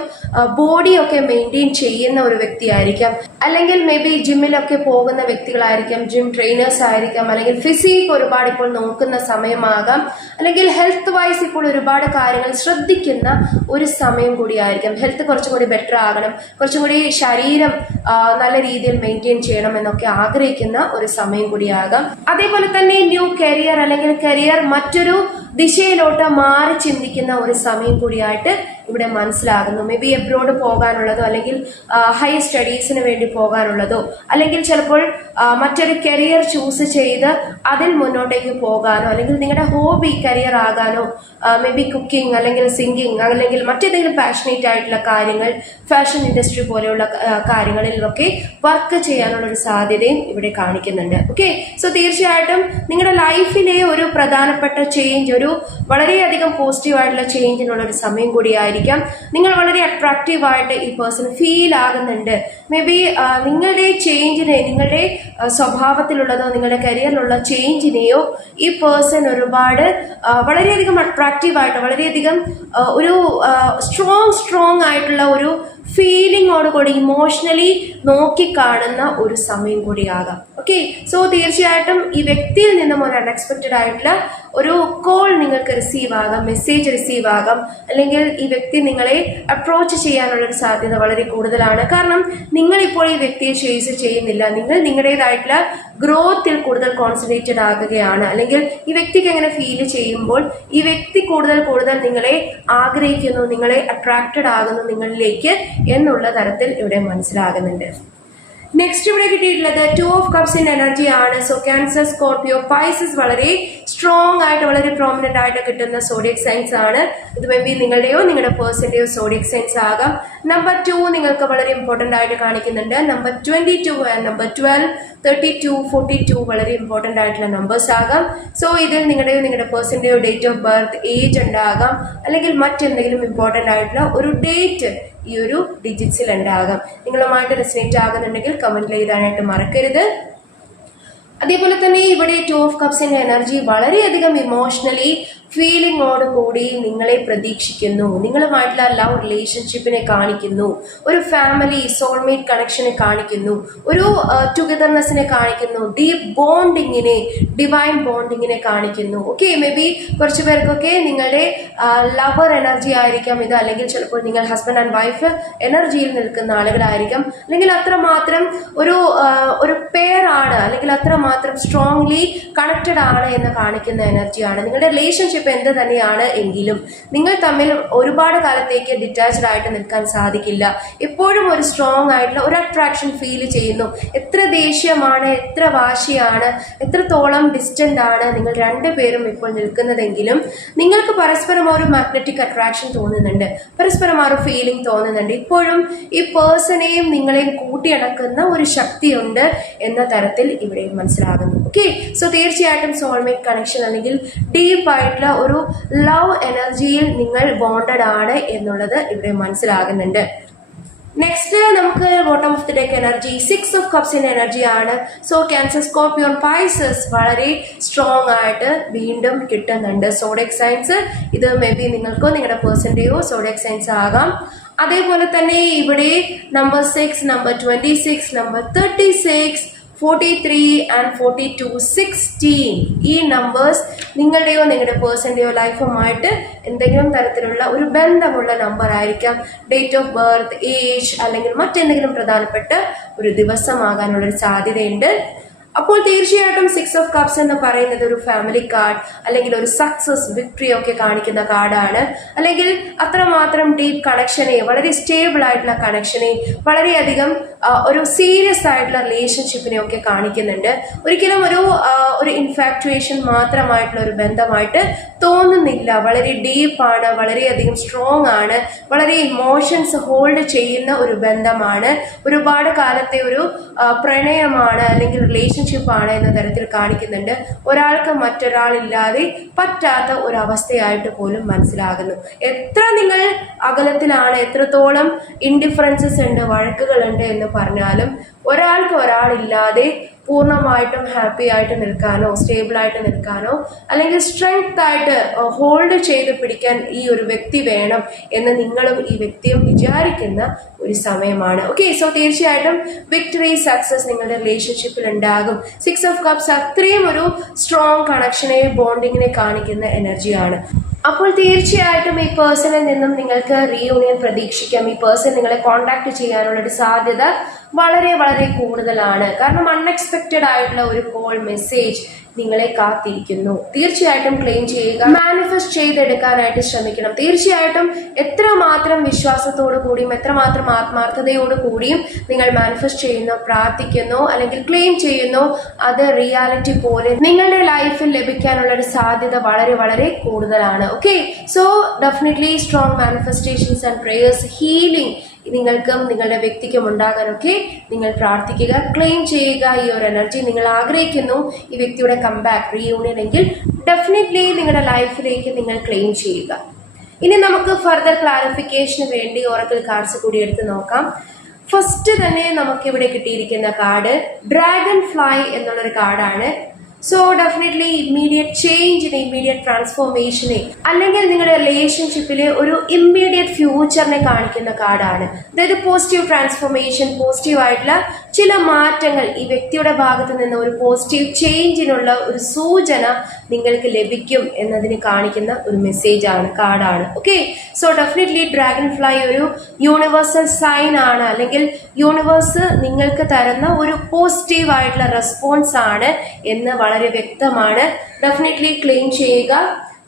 ബോഡിയൊക്കെ മെയിൻറ്റെയിൻ ചെയ്യുന്ന ഒരു വ്യക്തിയായിരിക്കാം. അല്ലെങ്കിൽ മേ ബി ജിമ്മിലൊക്കെ പോകുന്ന വ്യക്തികളായിരിക്കാം, ജിം ട്രെയിനേഴ്സ് ആയിരിക്കാം, അല്ലെങ്കിൽ ഫിസിക് ഒരുപാട് ഇപ്പോൾ നോക്കുന്ന സമയമാകാം, അല്ലെങ്കിൽ ഹെൽത്ത് വൈസ് ഇപ്പോൾ ഒരുപാട് കാര്യങ്ങൾ ശ്രദ്ധിക്കുന്ന ഒരു സമയം കൂടിയായിരിക്കാം. ഹെൽത്ത് കുറച്ചും കൂടി ബെറ്റർ ആകണം, കുറച്ചും കൂടി ശരീരം നല്ല രീതിയിൽ മെയിൻറ്റെയിൻ ചെയ്യണം എന്നൊക്കെ ആഗ്രഹിക്കുന്ന ഒരു സമയം കൂടിയാകാം. അതേപോലെ തന്നെ ന്യൂ കരിയർ, അല്ലെങ്കിൽ കരിയർ മറ്റൊരു ദിശയിലോട്ട് മാറി ചിന്തിക്കുന്ന ഒരു സമയം കൂടിയായിട്ട് ഇവിടെ മനസ്സിലാകുന്നു. മേ ബി എബ്രോഡ് പോകാനുള്ളതോ, അല്ലെങ്കിൽ ഹയർ സ്റ്റഡീസിന് വേണ്ടി പോകാനുള്ളതോ, അല്ലെങ്കിൽ ചിലപ്പോൾ മറ്റൊരു കരിയർ ചൂസ് ചെയ്ത് അതിൽ മുന്നോട്ടേക്ക് പോകാനോ, അല്ലെങ്കിൽ നിങ്ങളുടെ ഹോബി കരിയർ ആകാനോ, മേ ബി കുക്കിംഗ്, അല്ലെങ്കിൽ സിംഗിങ്, അല്ലെങ്കിൽ മറ്റേതെങ്കിലും പാഷനേറ്റ് ആയിട്ടുള്ള കാര്യങ്ങൾ, ഫാഷൻ ഇൻഡസ്ട്രി പോലെയുള്ള കാര്യങ്ങളിലൊക്കെ വർക്ക് ചെയ്യാനുള്ള ഒരു സാധ്യതയും ഇവിടെ കാണിക്കുന്നുണ്ട്. ഓക്കെ, സോ തീർച്ചയായിട്ടും നിങ്ങളുടെ ലൈഫിലെ ഒരു പ്രധാനപ്പെട്ട ചേഞ്ച്, ഇതൊരു വളരെയധികം പോസിറ്റീവായിട്ടുള്ള ചേഞ്ചിനുള്ള ഒരു സമയം കൂടിയായിരിക്കാം. നിങ്ങൾ വളരെ അട്രാക്റ്റീവായിട്ട് ഈ പേഴ്സൺ ഫീൽ ആകുന്നുണ്ട്. മേ ബി നിങ്ങളുടെ ചേഞ്ചിനെ, നിങ്ങളുടെ സ്വഭാവത്തിലുള്ളതോ നിങ്ങളുടെ കരിയറിലുള്ള ചേഞ്ചിനെയോ ഈ പേഴ്സൺ ഒരുപാട് വളരെയധികം അട്രാക്റ്റീവായിട്ട്, വളരെയധികം ഒരു സ്ട്രോങ് ആയിട്ടുള്ള ഒരു ഫീലിങ്ങോടുകൂടി ഇമോഷണലി നോക്കിക്കാണുന്ന ഒരു സമയം കൂടിയാകാം. ഓക്കെ, സോ തീർച്ചയായിട്ടും ഈ വ്യക്തിയിൽ നിന്നും ഒരു അൺഎക്സ്പെക്റ്റഡ് ആയിട്ടുള്ള ഒരു കോൾ നിങ്ങൾക്ക് റിസീവ് ആകാം, മെസ്സേജ് റിസീവ് ആകാം, അല്ലെങ്കിൽ ഈ വ്യക്തി നിങ്ങളെ അപ്രോച്ച് ചെയ്യാനുള്ളൊരു സാധ്യത വളരെ കൂടുതലാണ്. കാരണം നിങ്ങളിപ്പോൾ ഈ വ്യക്തിയെ ചേസ് ചെയ്യുന്നില്ല, നിങ്ങൾ നിങ്ങളുടേതായിട്ടുള്ള ഗ്രോത്തിൽ കൂടുതൽ കോൺസെൻട്രേറ്റഡ് ആകുകയാണ്. അല്ലെങ്കിൽ ഈ വ്യക്തിക്ക് എങ്ങനെ ഫീൽ ചെയ്യുമ്പോൾ ഈ വ്യക്തി കൂടുതൽ നിങ്ങളെ ആഗ്രഹിക്കുന്നു, നിങ്ങളെ അട്രാക്റ്റഡ് ആകുന്നു നിങ്ങളിലേക്ക് എന്നുള്ള തരത്തിൽ ഇവിടെ മനസ്സിലാകുന്നുണ്ട്. നെക്സ്റ്റ് ഇവിടെ കിട്ടിയിട്ടുള്ളത് 2 ഓഫ് കപ്സിന്റെ എനർജി ആണ്. സോ ക്യാൻസർ, സ്കോർപിയോ, പൈസസ് വളരെ സ്ട്രോങ് ആയിട്ട്, വളരെ പ്രോമിനന്റ് ആയിട്ട് കിട്ടുന്ന സോഡിയക് സൈൻസ് ആണ്. ഇത് മേ ബി നിങ്ങളുടെയോ നിങ്ങളുടെ പേഴ്സന്റെയോ സോഡിയക് സൈൻസ് ആകാം. നമ്പർ 2 നിങ്ങൾക്ക് വളരെ ഇമ്പോർട്ടന്റ് ആയിട്ട് കാണിക്കുന്നുണ്ട്. നമ്പർ 22 ആൻഡ് നമ്പർ 12, 32, 42 വളരെ ഇമ്പോർട്ടന്റ് ആയിട്ടുള്ള നമ്പേഴ്സ് ആകാം. സോ ഇതിൽ നിങ്ങളുടെയോ നിങ്ങളുടെ പേഴ്സന്റെയോ ഡേറ്റ് ഓഫ് ബർത്ത്, ഏജ് ഉണ്ടാകാം, അല്ലെങ്കിൽ മറ്റെന്തെങ്കിലും ഇമ്പോർട്ടന്റ് ആയിട്ടുള്ള ഒരു ഡേറ്റ് ഈ ഒരു ഡിജിറ്റ്സിൽ ഉണ്ടാകാം. നിങ്ങളുമായിട്ട് റെസനേറ്റ് ആകുന്നുണ്ടെങ്കിൽ കമന്റ് എഴുതാനായിട്ട് മറക്കരുത്. അതേപോലെ തന്നെ ഇവിടെ 2 ഓഫ് കപ്സിന്റെ എനർജി വളരെയധികം ഇമോഷണലി ഫീലിങ്ങോട് കൂടി നിങ്ങളെ പ്രതീക്ഷിക്കുന്നു, നിങ്ങളുമായിട്ടുള്ള ലവ് റിലേഷൻഷിപ്പിനെ കാണിക്കുന്നു, ഒരു ഫാമിലി സോൾമേറ്റ് കണക്ഷനെ കാണിക്കുന്നു, ഒരു ടുഗദർനെസ്സിനെ കാണിക്കുന്നു, ഡീപ് ബോണ്ടിങ്ങിനെ, ഡിവൈൻ ബോണ്ടിങ്ങിനെ കാണിക്കുന്നു. ഓക്കെ, മേ ബി കുറച്ചു പേർക്കൊക്കെ നിങ്ങളുടെ ലവർ എനർജി ആയിരിക്കാം ഇത്, അല്ലെങ്കിൽ ചിലപ്പോൾ നിങ്ങൾ ഹസ്ബൻഡ് ആൻഡ് വൈഫ് എനർജിയിൽ നിൽക്കുന്ന ആളുകളായിരിക്കാം, അല്ലെങ്കിൽ അത്രമാത്രം ഒരു പെയർ ആണ്, അല്ലെങ്കിൽ അത്രമാത്രം സ്ട്രോങ്ലി കണക്റ്റഡ് ആണ് എന്ന് കാണിക്കുന്ന എനർജിയാണ്. നിങ്ങളുടെ റിലേഷൻഷിപ്പ് എന്ത് തന്നെയാണ് എങ്കിലും നിങ്ങൾ തമ്മിൽ ഒരുപാട് കാലത്തേക്ക് ഡിറ്റാച്ച്ഡ് ആയിട്ട് നിൽക്കാൻ സാധിക്കില്ല. എപ്പോഴും ഒരു സ്ട്രോങ് ആയിട്ടുള്ള ഒരു അട്രാക്ഷൻ ഫീൽ ചെയ്യുന്നു. എത്ര ദേഷ്യമാണ്, എത്ര വാശിയാണ്, എത്രത്തോളം ഡിസ്റ്റന്റ് ആണ് നിങ്ങൾ രണ്ടുപേരും ഇപ്പോൾ നിൽക്കുന്നതെങ്കിലും നിങ്ങൾക്ക് പരസ്പരം ഒരു മാഗ്നറ്റിക് അട്രാക്ഷൻ തോന്നുന്നുണ്ട്, പരസ്പരം ഒരു ഫീലിംഗ് തോന്നുന്നുണ്ട്. ഇപ്പോഴും ഈ പേഴ്സണെയും നിങ്ങളെയും കൂട്ടിയടക്കുന്ന ഒരു ശക്തിയുണ്ട് എന്ന തരത്തിൽ ഇവിടെ മനസ്സിലാകുന്നു. ഓക്കെ, സോ തീർച്ചയായിട്ടും സോൾമേറ്റ് കണക്ഷൻ അല്ലെങ്കിൽ ഡീപ്പായിട്ടുള്ള ഒരു ലവ് എനർജിയിൽ നിങ്ങൾ ബോണ്ടഡ് ആണ് എന്നുള്ളത് ഇവിടെ മനസ്സിലാകുന്നുണ്ട്. നെക്സ്റ്റ് നമുക്ക് bottom of the deck energy 6 of കപ്സിന്റെ എനർജി ആണ്. സോ ക്യാൻസർ, സ്കോർപിയോ, പൈസസ് വളരെ സ്ട്രോങ് ആയിട്ട് വീണ്ടും കിട്ടുന്നുണ്ട് സോഡിയക് സൈൻസ്. ഇത് മേ ബി നിങ്ങൾക്കോ നിങ്ങളുടെ പേഴ്സന്റെയോ സോഡിയക് സൈൻസ് ആകാം. അതേപോലെ തന്നെ ഇവിടെ നമ്പർ 6, നമ്പർ 26, നമ്പർ 36, 43 ആൻഡ് 42, 16 ഈ നമ്പേഴ്സ് നിങ്ങളുടെയോ നിങ്ങളുടെ പേഴ്സന്റെയോ ലൈഫുമായിട്ട് എന്തെങ്കിലും തരത്തിലുള്ള ഒരു ബന്ധമുള്ള നമ്പർ ആയിരിക്കാം. ഡേറ്റ് ഓഫ് ബർത്ത്, ഏജ്, അല്ലെങ്കിൽ മറ്റെന്തെങ്കിലും പ്രധാനപ്പെട്ട ഒരു ദിവസമാകാനുള്ളൊരു സാധ്യതയുണ്ട്. അപ്പോൾ തീർച്ചയായിട്ടും 6 ഓഫ് കപ്സ് എന്ന് പറയുന്നത് ഒരു ഫാമിലി കാർഡ്, അല്ലെങ്കിൽ ഒരു സക്സസ്, വിക്ടറി ഒക്കെ കാണിക്കുന്ന കാർഡാണ്. അല്ലെങ്കിൽ അത്രമാത്രം ഡീപ്പ് കണക്ഷനെ, വളരെ സ്റ്റേബിൾ ആയിട്ടുള്ള കണക്ഷനെ, വളരെയധികം ഒരു സീരിയസ് ആയിട്ടുള്ള റിലേഷൻഷിപ്പിനെ ഒക്കെ കാണിക്കുന്നുണ്ട്. ഒരിക്കലും ഒരു ഇൻഫാക്ച്വേഷൻ മാത്രമായിട്ടുള്ള ഒരു ബന്ധമായിട്ട് തോന്നുന്നില്ല. വളരെ ഡീപ്പാണ്, വളരെയധികം സ്ട്രോങ് ആണ്, വളരെ ഇമോഷൻസ് ഹോൾഡ് ചെയ്യുന്ന ഒരു ബന്ധമാണ്, ഒരുപാട് കാലത്തെ ഒരു പ്രണയമാണ് അല്ലെങ്കിൽ റിലേഷൻഷിപ്പ് ആണ് എന്ന തരത്തിൽ കാണിക്കുന്നുണ്ട്. ഒരാൾക്ക് മറ്റൊരാളില്ലാതെ പറ്റാത്ത ഒരു അവസ്ഥയായിട്ട് പോലും മനസ്സിലാകുന്നു. എത്ര നിങ്ങൾ അകലത്തിലാണ്, എത്രത്തോളം ഇൻഡിഫറൻസസ് ഉണ്ട്, വഴക്കുകളുണ്ട് എന്ന് പറഞ്ഞാലും ഒരാൾക്ക് ഒരാളില്ലാതെ പൂർണ്ണമായിട്ടും ഹാപ്പി ആയിട്ട് നിൽക്കാനോ, സ്റ്റേബിൾ ആയിട്ട് നിൽക്കാനോ, അല്ലെങ്കിൽ സ്ട്രെങ്ത് ആയിട്ട് ഹോൾഡ് ചെയ്ത് പിടിക്കാൻ ഈ ഒരു വ്യക്തി വേണം എന്ന് നിങ്ങളും ഈ വ്യക്തിയും വിചാരിക്കുന്ന ഒരു സമയമാണ്. ഓക്കെ, സോ തീർച്ചയായിട്ടും വിക്ടറി, സക്സസ് നിങ്ങളുടെ റിലേഷൻഷിപ്പിൽ ഉണ്ടാകും. 6 ഓഫ് കപ്സ് അത്രയും ഒരു സ്ട്രോങ് കണക്ഷനെ, ബോണ്ടിങ്ങിനെ കാണിക്കുന്ന എനർജിയാണ്. അപ്പോൾ തീർച്ചയായിട്ടും ഈ പേഴ്സണിൽ നിന്നും നിങ്ങൾക്ക് റീയൂണിയൻ പ്രതീക്ഷിക്കാം. ഈ പേഴ്സൺ നിങ്ങളെ കോൺടാക്ട് ചെയ്യാനുള്ള ഒരു സാധ്യത വളരെ വളരെ കൂടുതലാണ്. കാരണം അൺഎക്സ്പെക്റ്റഡ് ആയിട്ടുള്ള ഒരു കോൾ, മെസ്സേജ് നിങ്ങളെ കാത്തിരിക്കുന്നു. തീർച്ചയായിട്ടും ക്ലെയിം ചെയ്യുക, മാനിഫെസ്റ്റ് ചെയ്തെടുക്കാനായിട്ട് ശ്രമിക്കണം. തീർച്ചയായിട്ടും എത്രമാത്രം വിശ്വാസത്തോടു കൂടിയും എത്രമാത്രം ആത്മാർത്ഥതയോടു കൂടിയും നിങ്ങൾ മാനിഫെസ്റ്റ് ചെയ്യുന്നു, പ്രാർത്ഥിക്കുന്നു, അല്ലെങ്കിൽ ക്ലെയിം ചെയ്യുന്നു, അത് റിയാലിറ്റി പോലെ നിങ്ങളുടെ ലൈഫിൽ ലഭിക്കാനുള്ള ഒരു സാധ്യത വളരെ വളരെ കൂടുതലാണ്. Okay, so definitely strong manifestations and prayers, healing നിങ്ങൾക്കും നിങ്ങളുടെ വ്യക്തിക്കും ഉണ്ടാകാനൊക്കെ നിങ്ങൾ പ്രാർത്ഥിക്കുക, ക്ലെയിം ചെയ്യുക. ഈ ഒരു എനർജി നിങ്ങൾ ആഗ്രഹിക്കുന്നു, ഈ വ്യക്തിയുടെ കംബാക്ക്, റീയൂണിയൻ എങ്കിൽ ഡെഫിനറ്റ്ലി നിങ്ങളുടെ ലൈഫിലേക്ക് നിങ്ങൾ ക്ലെയിം ചെയ്യുക. ഇനി നമുക്ക് ഫർദർ ക്ലാരിഫിക്കേഷന് വേണ്ടി ഓറക്കിൾ കാർഡ്സ് കൂടി എടുത്ത് നോക്കാം. ഫസ്റ്റ് തന്നെ നമുക്ക് ഇവിടെ കിട്ടിയിരിക്കുന്ന കാർഡ് ഡ്രാഗൺ ഫ്ലൈ എന്നുള്ളൊരു കാർഡാണ്. സോ ഡെഫിനറ്റ്ലി ഇമ്മീഡിയറ്റ് ചേഞ്ചിനെ, ഇമ്മീഡിയറ്റ് ട്രാൻസ്ഫോർമേഷനെ, അല്ലെങ്കിൽ നിങ്ങളുടെ റിലേഷൻഷിപ്പിലെ ഒരു ഇമ്മീഡിയറ്റ് ഫ്യൂച്ചറിനെ കാണിക്കുന്ന കാർഡാണ്. അതായത് പോസിറ്റീവ് ട്രാൻസ്ഫോർമേഷൻ, പോസിറ്റീവ് ആയിട്ടുള്ള ചില മാറ്റങ്ങൾ, ഈ വ്യക്തിയുടെ ഭാഗത്ത് നിന്ന് ഒരു പോസിറ്റീവ് ചേഞ്ചിനുള്ള ഒരു സൂചന നിങ്ങൾക്ക് ലഭിക്കും എന്നതിന് കാണിക്കുന്ന ഒരു മെസ്സേജ് ആണ്, കാർഡാണ്. Okay, so definitely dragon fly ഒരു യൂണിവേഴ്സൽ സൈൻ ആണ്, അല്ലെങ്കിൽ യൂണിവേഴ്സ് നിങ്ങൾക്ക് തരുന്ന ഒരു പോസിറ്റീവ് ആയിട്ടുള്ള റെസ്പോൺസ് ആണ് എന്ന് വളരെ വ്യക്തമാണ്. ഡെഫിനറ്റ്ലി ക്ലെയിം ചെയ്യുക.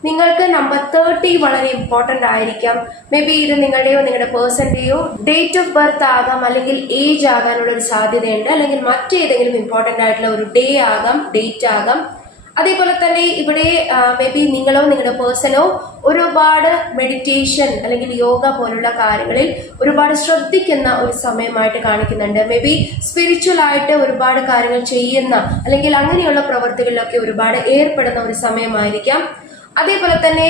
നിങ്ങൾക്ക് നമ്പർ 30 വളരെ ഇമ്പോർട്ടൻ്റ് ആയിരിക്കാം. മേ ബി ഇത് നിങ്ങളുടെയോ നിങ്ങളുടെ പേഴ്സൻ്റെയോ ഡേറ്റ് ഓഫ് ബർത്ത് ആകാം, അല്ലെങ്കിൽ ഏജ് ആകാനുള്ള ഒരു സാധ്യതയുണ്ട്, അല്ലെങ്കിൽ മറ്റേതെങ്കിലും ഇമ്പോർട്ടൻ്റ് ആയിട്ടുള്ള ഒരു ഡേ ആകാം, ഡേറ്റ് ആകാം. അതേപോലെ തന്നെ ഇവിടെ മേ ബി നിങ്ങളോ നിങ്ങളുടെ പേഴ്സണോ ഒരുപാട് മെഡിറ്റേഷൻ അല്ലെങ്കിൽ യോഗ പോലുള്ള കാര്യങ്ങളിൽ ഒരുപാട് ശ്രദ്ധിക്കുന്ന ഒരു സമയമായിട്ട് കാണിക്കുന്നുണ്ട്. മേ ബി സ്പിരിച്വൽ ആയിട്ട് ഒരുപാട് കാര്യങ്ങൾ ചെയ്യുന്ന, അല്ലെങ്കിൽ അങ്ങനെയുള്ള പ്രവൃത്തികളിലൊക്കെ ഒരുപാട് ഏർപ്പെടുന്ന ഒരു സമയമായിരിക്കാം. അതേപോലെ തന്നെ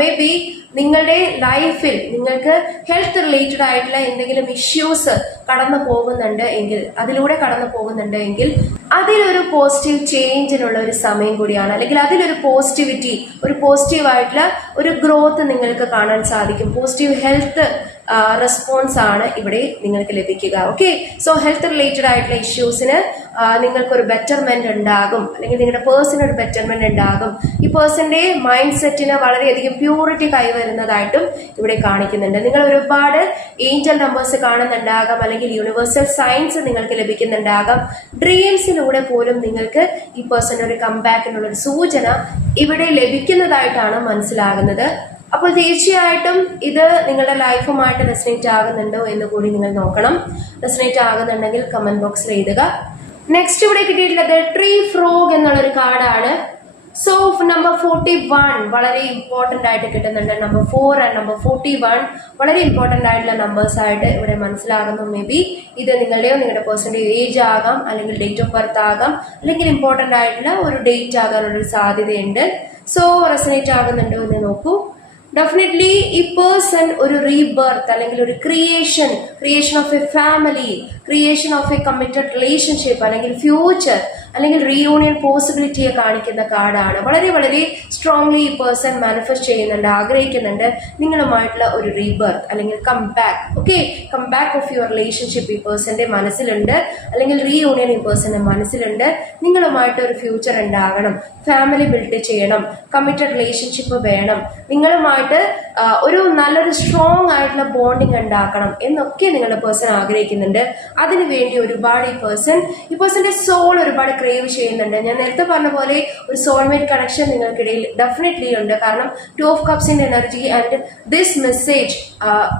മേ ബി നിങ്ങളുടെ ലൈഫിൽ നിങ്ങൾക്ക് ഹെൽത്ത് റിലേറ്റഡ് ആയിട്ടുള്ള എന്തെങ്കിലും ഇഷ്യൂസ് കടന്നു പോകുന്നുണ്ട് എങ്കിൽ, അതിലൂടെ കടന്നു പോകുന്നുണ്ട് എങ്കിൽ അതിലൊരു പോസിറ്റീവ് ചേഞ്ചിനുള്ള ഒരു സമയം കൂടിയാണ്, അല്ലെങ്കിൽ അതിലൊരു പോസിറ്റിവിറ്റി, ഒരു പോസിറ്റീവ് ആയിട്ടുള്ള ഒരു ഗ്രോത്ത് നിങ്ങൾക്ക് കാണാൻ സാധിക്കും. പോസിറ്റീവ് ഹെൽത്ത് റെസ്പോൺസ് ആണ് ഇവിടെ നിങ്ങൾക്ക് ലഭിക്കുക. ഓക്കെ, സോ ഹെൽത്ത് റിലേറ്റഡ് ആയിട്ടുള്ള ഇഷ്യൂസിന് നിങ്ങൾക്കൊരു ബെറ്റർമെന്റ് ഉണ്ടാകും, അല്ലെങ്കിൽ നിങ്ങളുടെ പേഴ്സണിന് ഒരു ബെറ്റർമെന്റ് ഉണ്ടാകും. ഈ പേഴ്സന്റെ മൈൻഡ് സെറ്റിന് വളരെയധികം പ്യൂരിറ്റി കൈവരുന്നതായിട്ടും ഇവിടെ കാണിക്കുന്നുണ്ട്. നിങ്ങൾ ഒരുപാട് ഏഞ്ചൽ നമ്പേഴ്സ് കാണുന്നുണ്ടാകാം, അല്ലെങ്കിൽ യൂണിവേഴ്സൽ സയൻസ് നിങ്ങൾക്ക് ലഭിക്കുന്നുണ്ടാകാം. ഡ്രീംസിലൂടെ പോലും നിങ്ങൾക്ക് ഈ പേഴ്സന്റെ ഒരു കംബാക്കിനുള്ള ഒരു സൂചന ഇവിടെ ലഭിക്കുന്നതായിട്ടാണ് മനസ്സിലാകുന്നത്. അപ്പോൾ തീർച്ചയായിട്ടും ഇത് നിങ്ങളുടെ ലൈഫുമായിട്ട് റെസനേറ്റ് ആകുന്നുണ്ടോ എന്ന് കൂടി നിങ്ങൾ നോക്കണം. റെസനേറ്റ് ആകുന്നുണ്ടെങ്കിൽ കമന്റ് ബോക്സിൽ എഴുതുക. നെക്സ്റ്റ് ഇവിടെ കിട്ടിയിട്ടുള്ളത് ട്രീ ഫ്രോഗ് എന്നുള്ളൊരു കാർഡാണ്. സോ നമ്പർ 41 വളരെ ഇമ്പോർട്ടൻ്റ് ആയിട്ട് കിട്ടുന്നുണ്ട്. നമ്പർ 4 ആൻഡ് നമ്പർ 41 വളരെ ഇമ്പോർട്ടൻ്റ് ആയിട്ടുള്ള നമ്പേഴ്സ് ആയിട്ട് ഇവിടെ മനസ്സിലാകുന്നു. മേ ബി ഇത് നിങ്ങളുടെയോ നിങ്ങളുടെ പേഴ്സൻ്റെയോ ഏജ് ആകാം, അല്ലെങ്കിൽ ഡേറ്റ് ഓഫ് ബർത്ത് ആകാം, അല്ലെങ്കിൽ ഇമ്പോർട്ടൻ്റ് ആയിട്ടുള്ള ഒരു ഡേറ്റ് ആകാനുള്ളൊരു സാധ്യതയുണ്ട്. സോ റെസനേറ്റ് ആകുന്നുണ്ടോ എന്ന് നോക്കൂ. ഡെഫിനറ്റ്ലി ഈ പേഴ്സൺ ഒരു റീബർത്ത്, അല്ലെങ്കിൽ ഒരു creation of A family, creation of A committed relationship, അല്ലെങ്കിൽ ഫ്യൂച്ചർ, അല്ലെങ്കിൽ റീയൂണിയൻ പോസിബിലിറ്റിയെ കാണിക്കുന്ന കാർഡാണ്. വളരെ വളരെ സ്ട്രോങ്ലി ഈ പേഴ്സൺ മാനിഫെസ്റ്റ് ചെയ്യുന്നുണ്ട്, ആഗ്രഹിക്കുന്നുണ്ട് നിങ്ങളുമായിട്ടുള്ള ഒരു റീബർത്ത് അല്ലെങ്കിൽ comeback. Okay, comeback of your relationship ഈ പേഴ്സന്റെ മനസ്സിലുണ്ട്, അല്ലെങ്കിൽ റീയൂണിയൻ ഈ പേഴ്സന്റെ മനസ്സിലുണ്ട്. നിങ്ങളുമായിട്ട് ഒരു ഫ്യൂച്ചർ ഉണ്ടാകണം, ഫാമിലി ബിൽഡ് ചെയ്യണം, കമ്മിറ്റഡ് റിലേഷൻഷിപ്പ് വേണം, നിങ്ങളുമായിട്ട് ഒരു നല്ലൊരു സ്ട്രോങ് ആയിട്ടുള്ള ബോണ്ടിങ് ഉണ്ടാക്കണം എന്നൊക്കെ നിങ്ങളുടെ പേഴ്സൺ ആഗ്രഹിക്കുന്നുണ്ട്. അതിനുവേണ്ടി ഒരുപാട് ഈ പേഴ്സന്റെ സോൾ ഒരുപാട് ക്രേവ് ചെയ്യുന്നുണ്ട്. ഞാൻ നേരത്തെ പറഞ്ഞ പോലെ ഒരു സോൾമേറ്റ് കണക്ഷൻ നിങ്ങൾക്കിടയിൽ ഡെഫിനറ്റ്ലി ഉണ്ട്. കാരണം 2 of Cupsന്റെ എനർജി ആൻഡ് ദിസ് മെസ്സേജ്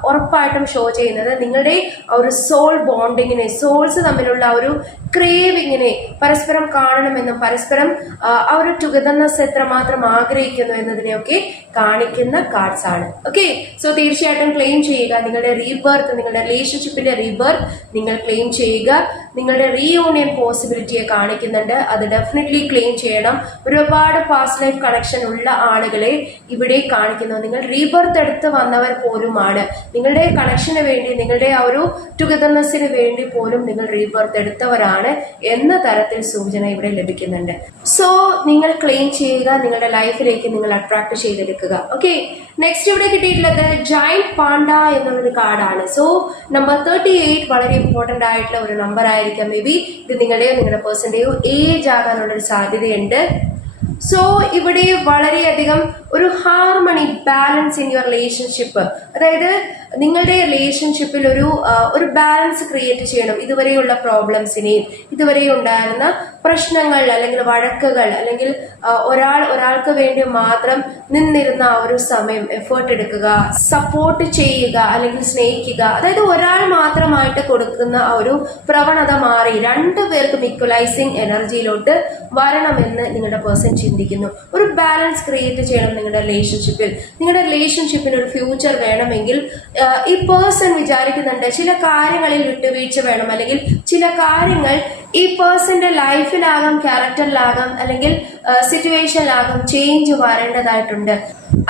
ഉറപ്പായിട്ടും ഷോ ചെയ്യുന്നത് നിങ്ങളുടെ ഒരു സോൾ ബോണ്ടിങ്ങിനെ, സോൾസ് തമ്മിലുള്ള ഒരു ക്രേവിങ്ങിനെ, പരസ്പരം കാണണമെന്നും പരസ്പരം ആ ഒരു ടുഗദർനെസ് എത്രമാത്രം ആഗ്രഹിക്കുന്നു എന്നതിനെയൊക്കെ കാണിക്കുന്ന കാർഡ്സ് ആണ്. ഓക്കെ, സോ തീർച്ചയായിട്ടും ക്ലെയിം ചെയ്യുക. നിങ്ങളുടെ റീബർത്ത്, നിങ്ങളുടെ റിലേഷൻഷിപ്പിന്റെ റീബർത്ത് നിങ്ങൾ ക്ലെയിം ചെയ്യുക. നിങ്ങളുടെ റീയൂണിയൻ പോസിബിലിറ്റിയെ കാണിക്കുന്നുണ്ട്, അത് ഡെഫിനറ്റ്ലി ക്ലെയിം ചെയ്യണം. ഒരുപാട് പാസ്റ്റ് ലൈഫ് കണക്ഷൻ ഉള്ള ആളുകളെ ഇവിടെ കാണിക്കുന്നു. നിങ്ങൾ റീബർത്ത് എടുത്ത് വന്നവർ പോലുമാണ്. നിങ്ങളുടെ കണക്ഷന് വേണ്ടി, നിങ്ങളുടെ ആ ഒരു ടുഗദർനെസ്സിന് വേണ്ടി പോലും നിങ്ങൾ റീബർത്ത് എടുത്തവരാണ് എന്ന തരത്തിൽ സൂചന ഇവിടെ ലഭിക്കുന്നുണ്ട്. സോ നിങ്ങൾ ക്ലെയിം ചെയ്യുക, നിങ്ങളുടെ ലൈഫിലേക്ക് നിങ്ങൾ അട്രാക്ട് ചെയ്തെടുക്കുക. ഓക്കെ, നെക്സ്റ്റ് ഇവിടെ കിട്ടിയിട്ടുള്ളത് ജയന്റ് പാണ്ട എന്നുള്ളൊരു കാർഡാണ്. സോ നമ്പർ 38 വളരെ ഇമ്പോർട്ടൻ്റ് ആയിട്ടുള്ള ഒരു നമ്പർ ആയിരിക്കാം. മേ ബി ഇത് നിങ്ങളുടെയോ നിങ്ങളുടെ പേഴ്സന്റെയോ ഏജ് ആകാനുള്ള ഒരു സാധ്യതയുണ്ട്. സോ ഇവിടെ വളരെയധികം ഒരു harmony, balance in your relationship, അതായത് നിങ്ങളുടെ റിലേഷൻഷിപ്പിൽ ഒരു ബാലൻസ് ക്രിയേറ്റ് ചെയ്യണം. ഇതുവരെയുള്ള പ്രോബ്ലംസിനെയും ഇതുവരെ ഉണ്ടായിരുന്ന പ്രശ്നങ്ങൾ, അല്ലെങ്കിൽ വഴക്കുകൾ, അല്ലെങ്കിൽ ഒരാൾക്ക് വേണ്ടി മാത്രം നിന്നിരുന്ന ആ ഒരു സമയം എഫേർട്ട് എടുക്കുക, സപ്പോർട്ട് ചെയ്യുക, അല്ലെങ്കിൽ സ്നേഹിക്കുക. അതായത് ഒരാൾ മാത്രമായിട്ട് കൊടുക്കുന്ന ആ ഒരു പ്രവണത മാറി 2 പേർക്കും ഈക്വലൈസിങ് എനർജിയിലോട്ട് വരണമെന്ന് നിങ്ങളുടെ പേഴ്സൺ ചിന്തിക്കുന്നു. ഒരു ബാലൻസ് ക്രിയേറ്റ് ചെയ്യണം നിങ്ങളുടെ റിലേഷൻഷിപ്പിൽ. നിങ്ങളുടെ റിലേഷൻഷിപ്പിന് ഒരു ഫ്യൂച്ചർ വേണമെങ്കിൽ ഈ പേഴ്സൺ വിചാരിക്കുന്നുണ്ട് ചില കാര്യങ്ങളിൽ വിട്ടുവീഴ്ച വേണം, അല്ലെങ്കിൽ ചില കാര്യങ്ങൾ ഈ പേഴ്സന്റെ ലൈഫിലാകാം, ക്യാരക്ടറിലാകാം, അല്ലെങ്കിൽ സിറ്റുവേഷനിലാകാം ചേഞ്ച് വരേണ്ടതായിട്ടുണ്ട്.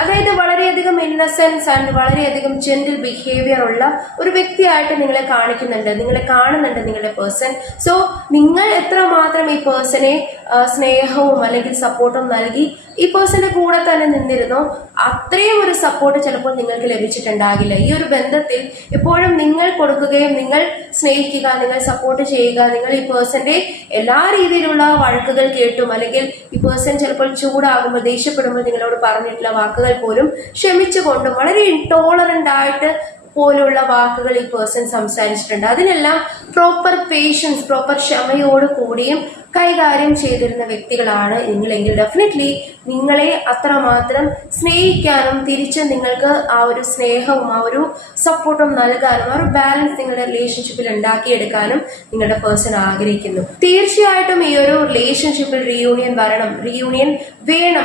അതായത് വളരെയധികം ഇന്നസെൻസ് ആൻഡ് വളരെയധികം ജെന്റിൽ ബിഹേവിയർ ഉള്ള ഒരു വ്യക്തിയായിട്ട് നിങ്ങളെ കാണുന്നുണ്ട് നിങ്ങളുടെ പേഴ്സൺ. സോ നിങ്ങൾ എത്രമാത്രം ഈ പേഴ്സണെ സ്നേഹവും അല്ലെങ്കിൽ സപ്പോർട്ടും നൽകി ഈ പേഴ്സന്റെ കൂടെ തന്നെ നിന്നിരുന്നോ അത്രയും ഒരു സപ്പോർട്ട് ചിലപ്പോൾ നിങ്ങൾക്ക് ലഭിച്ചിട്ടുണ്ടാകില്ല. ഈ ഒരു ബന്ധത്തിൽ എപ്പോഴും നിങ്ങൾ കൊടുക്കുകയും നിങ്ങൾ സ്നേഹിക്കുക, നിങ്ങൾ സപ്പോർട്ട് ചെയ്യുക, നിങ്ങൾ ഈ പേഴ്സന്റെ എല്ലാ രീതിയിലുള്ള വഴക്കുകൾ കേട്ടും, അല്ലെങ്കിൽ ഈ പേഴ്സൺ ചിലപ്പോൾ ചൂടാകുമ്പോൾ ദേഷ്യപ്പെടുമ്പോൾ നിങ്ങളോട് പറഞ്ഞിട്ടുള്ള വാക്കുകൾ പോലും ക്ഷമിച്ചുകൊണ്ടും വളരെ ഇൻടോളറന്റ് ആയിട്ട് പോലുള്ള വാക്കുകൾ ഈ പേഴ്സൺ സംസാരിച്ചിട്ടുണ്ട്. അതിനെല്ലാം പ്രോപ്പർ പേഷ്യൻസ്, പ്രോപ്പർ ക്ഷമയോട് കൂടിയും കൈകാര്യം ചെയ്തിരുന്ന വ്യക്തികളാണ് നിങ്ങളെങ്കിൽ ഡെഫിനറ്റ്ലി നിങ്ങളെ അത്രമാത്രം സ്നേഹിക്കാനും തിരിച്ച് നിങ്ങൾക്ക് ആ ഒരു സ്നേഹവും ആ ഒരു സപ്പോർട്ടും നൽകാനും ആ ഒരു ബാലൻസ് നിങ്ങളുടെ റിലേഷൻഷിപ്പിൽ ഉണ്ടാക്കിയെടുക്കാനും നിങ്ങളുടെ പേഴ്സൺ ആഗ്രഹിക്കുന്നു. തീർച്ചയായിട്ടും ഈ ഒരു റിലേഷൻഷിപ്പിൽ റീയൂണിയൻ വേണം,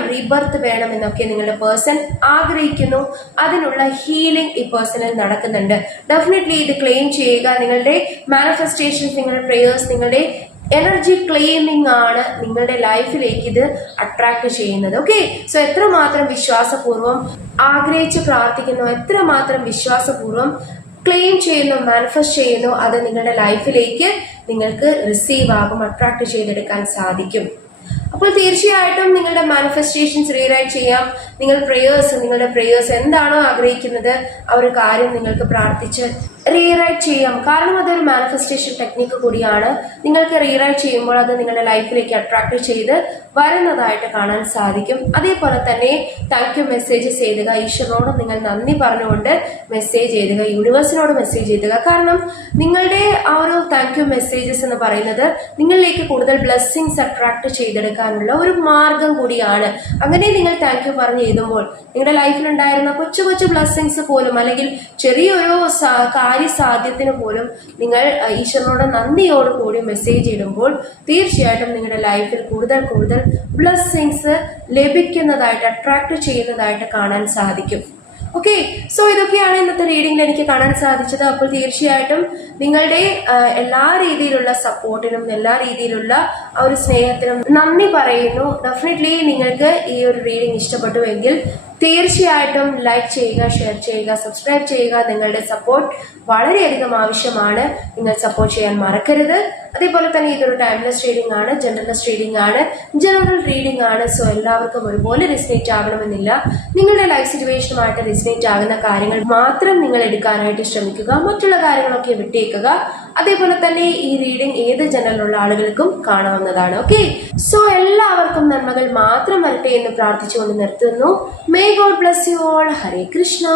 റീബർത്ത് വേണം എന്നൊക്കെ നിങ്ങളുടെ പേഴ്സൺ ആഗ്രഹിക്കുന്നു. അതിനുള്ള ഹീലിംഗ് ഈ പേഴ്സണിൽ നടക്കുന്നുണ്ട്. ഡെഫിനറ്റ്ലി ഇത് ക്ലെയിം ചെയ്യുക. നിങ്ങളുടെ മാനിഫെസ്റ്റേഷൻസ്, നിങ്ങളുടെ പ്രേയേഴ്സ്, നിങ്ങളുടെ എനർജി ക്ലെയിമിംഗ് ആണ് നിങ്ങളുടെ ലൈഫിലേക്ക് ഇത് അട്രാക്ട് ചെയ്യുന്നത്. ഓക്കെ, സോ എത്രമാത്രം വിശ്വാസപൂർവ്വം ആഗ്രഹിച്ച് പ്രാർത്ഥിക്കുന്നു, എത്രമാത്രം വിശ്വാസപൂർവ്വം ക്ലെയിം ചെയ്യുന്നു, മാനിഫെസ്റ്റ് ചെയ്യുന്നു, അത് നിങ്ങളുടെ ലൈഫിലേക്ക് നിങ്ങൾക്ക് റിസീവ് ആകും, അട്രാക്ട് ചെയ്തെടുക്കാൻ സാധിക്കും. അപ്പോൾ തീർച്ചയായിട്ടും നിങ്ങളുടെ മാനിഫെസ്റ്റേഷൻസ് റീറൈറ്റ് ചെയ്യാം. നിങ്ങളുടെ പ്രേയേഴ്സ് എന്താണോ ആഗ്രഹിക്കുന്നത് ആ ഒരു കാര്യം നിങ്ങൾക്ക് പ്രാർത്ഥിച്ച് റീറൈറ്റ് ചെയ്യാം. കാരണം അതൊരു മാനിഫെസ്റ്റേഷൻ ടെക്നിക്ക് കൂടിയാണ്. നിങ്ങൾക്ക് റീറൈറ്റ് ചെയ്യുമ്പോൾ അത് നിങ്ങളുടെ ലൈഫിലേക്ക് അട്രാക്ട് ചെയ്ത് വരുന്നതായിട്ട് കാണാൻ സാധിക്കും. അതേപോലെ തന്നെ താങ്ക് യു മെസ്സേജസ് എഴുതുക. ഈശ്വരനോട് നിങ്ങൾ നന്ദി പറഞ്ഞുകൊണ്ട് മെസ്സേജ് എഴുതുക, യൂണിവേഴ്സിനോട് മെസ്സേജ് എഴുതുക. കാരണം നിങ്ങളുടെ ആ ഒരു താങ്ക് യു മെസ്സേജസ് എന്ന് പറയുന്നത് നിങ്ങളിലേക്ക് കൂടുതൽ ബ്ലെസ്സിങ്സ് അട്രാക്ട് ചെയ്തെടുക്കാനുള്ള ഒരു മാർഗം കൂടിയാണ്. അങ്ങനെ നിങ്ങൾ താങ്ക് യു പറഞ്ഞ് എഴുതുമ്പോൾ നിങ്ങളുടെ ലൈഫിൽ ഉണ്ടായിരുന്ന കൊച്ചു കൊച്ചു ബ്ലെസ്സിങ്സ് പോലും, അല്ലെങ്കിൽ ചെറിയൊരു കാര്യസാധ്യത്തിന് പോലും നിങ്ങൾ ഈശ്വരനോട് നന്ദിയോടുകൂടി മെസ്സേജ് ഇടുമ്പോൾ തീർച്ചയായിട്ടും നിങ്ങളുടെ ലൈഫിൽ കൂടുതൽ കൂടുതൽ ബ്ലെസ്സിങ്സ് ലഭിക്കുന്നതായിട്ട്, അട്രാക്ട് ചെയ്യുന്നതായിട്ട് കാണാൻ സാധിക്കും. ഓക്കെ, സോ ഇതൊക്കെയാണ് ഇന്നത്തെ റീഡിംഗിൽ എനിക്ക് കാണാൻ സാധിച്ചത്. അപ്പോൾ തീർച്ചയായിട്ടും നിങ്ങളുടെ എല്ലാ രീതിയിലുള്ള സപ്പോർട്ടിനും എല്ലാ രീതിയിലുള്ള ആ ഒരു സ്നേഹത്തിനും നന്ദി പറയുന്നു. ഡെഫിനറ്റ്ലി നിങ്ങൾക്ക് ഈ ഒരു റീഡിംഗ് ഇഷ്ടപ്പെട്ടുവെങ്കിൽ തീർച്ചയായിട്ടും ലൈക്ക് ചെയ്യുക, ഷെയർ ചെയ്യുക, സബ്സ്ക്രൈബ് ചെയ്യുക. നിങ്ങളുടെ സപ്പോർട്ട് വളരെയധികം ആവശ്യമാണ്. നിങ്ങൾ സപ്പോർട്ട് ചെയ്യാൻ മറക്കരുത്. അതേപോലെ തന്നെ ഇതൊരു ടൈംലെസ് റീഡിംഗ് ആണ്, ജനറൽലെസ് റീഡിംഗ് ആണ്, ജനറൽ റീഡിംഗ് ആണ്. സോ എല്ലാവർക്കും ഒരുപോലെ റെസിനേറ്റ് ആകണമെന്നില്ല. നിങ്ങളുടെ ലൈഫ് സിറ്റുവേഷനുമായിട്ട് റെസിനേറ്റ് ആകുന്ന കാര്യങ്ങൾ മാത്രം നിങ്ങൾ എടുക്കാനായിട്ട് ശ്രമിക്കുക, മറ്റുള്ള കാര്യങ്ങളൊക്കെ വിട്ടേക്കുക. അതേപോലെ തന്നെ ഈ റീഡിംഗ് ഏത് ജനറലുള്ള ആളുകൾക്കും കാണാവുന്നതാണ്. ഓക്കെ, സോ എല്ലാവർക്കും നന്മകൾ മാത്രം വരട്ടെ എന്ന് പ്രാർത്ഥിച്ചുകൊണ്ട് നിർത്തുന്നു. May God bless you all. Hare Krishna.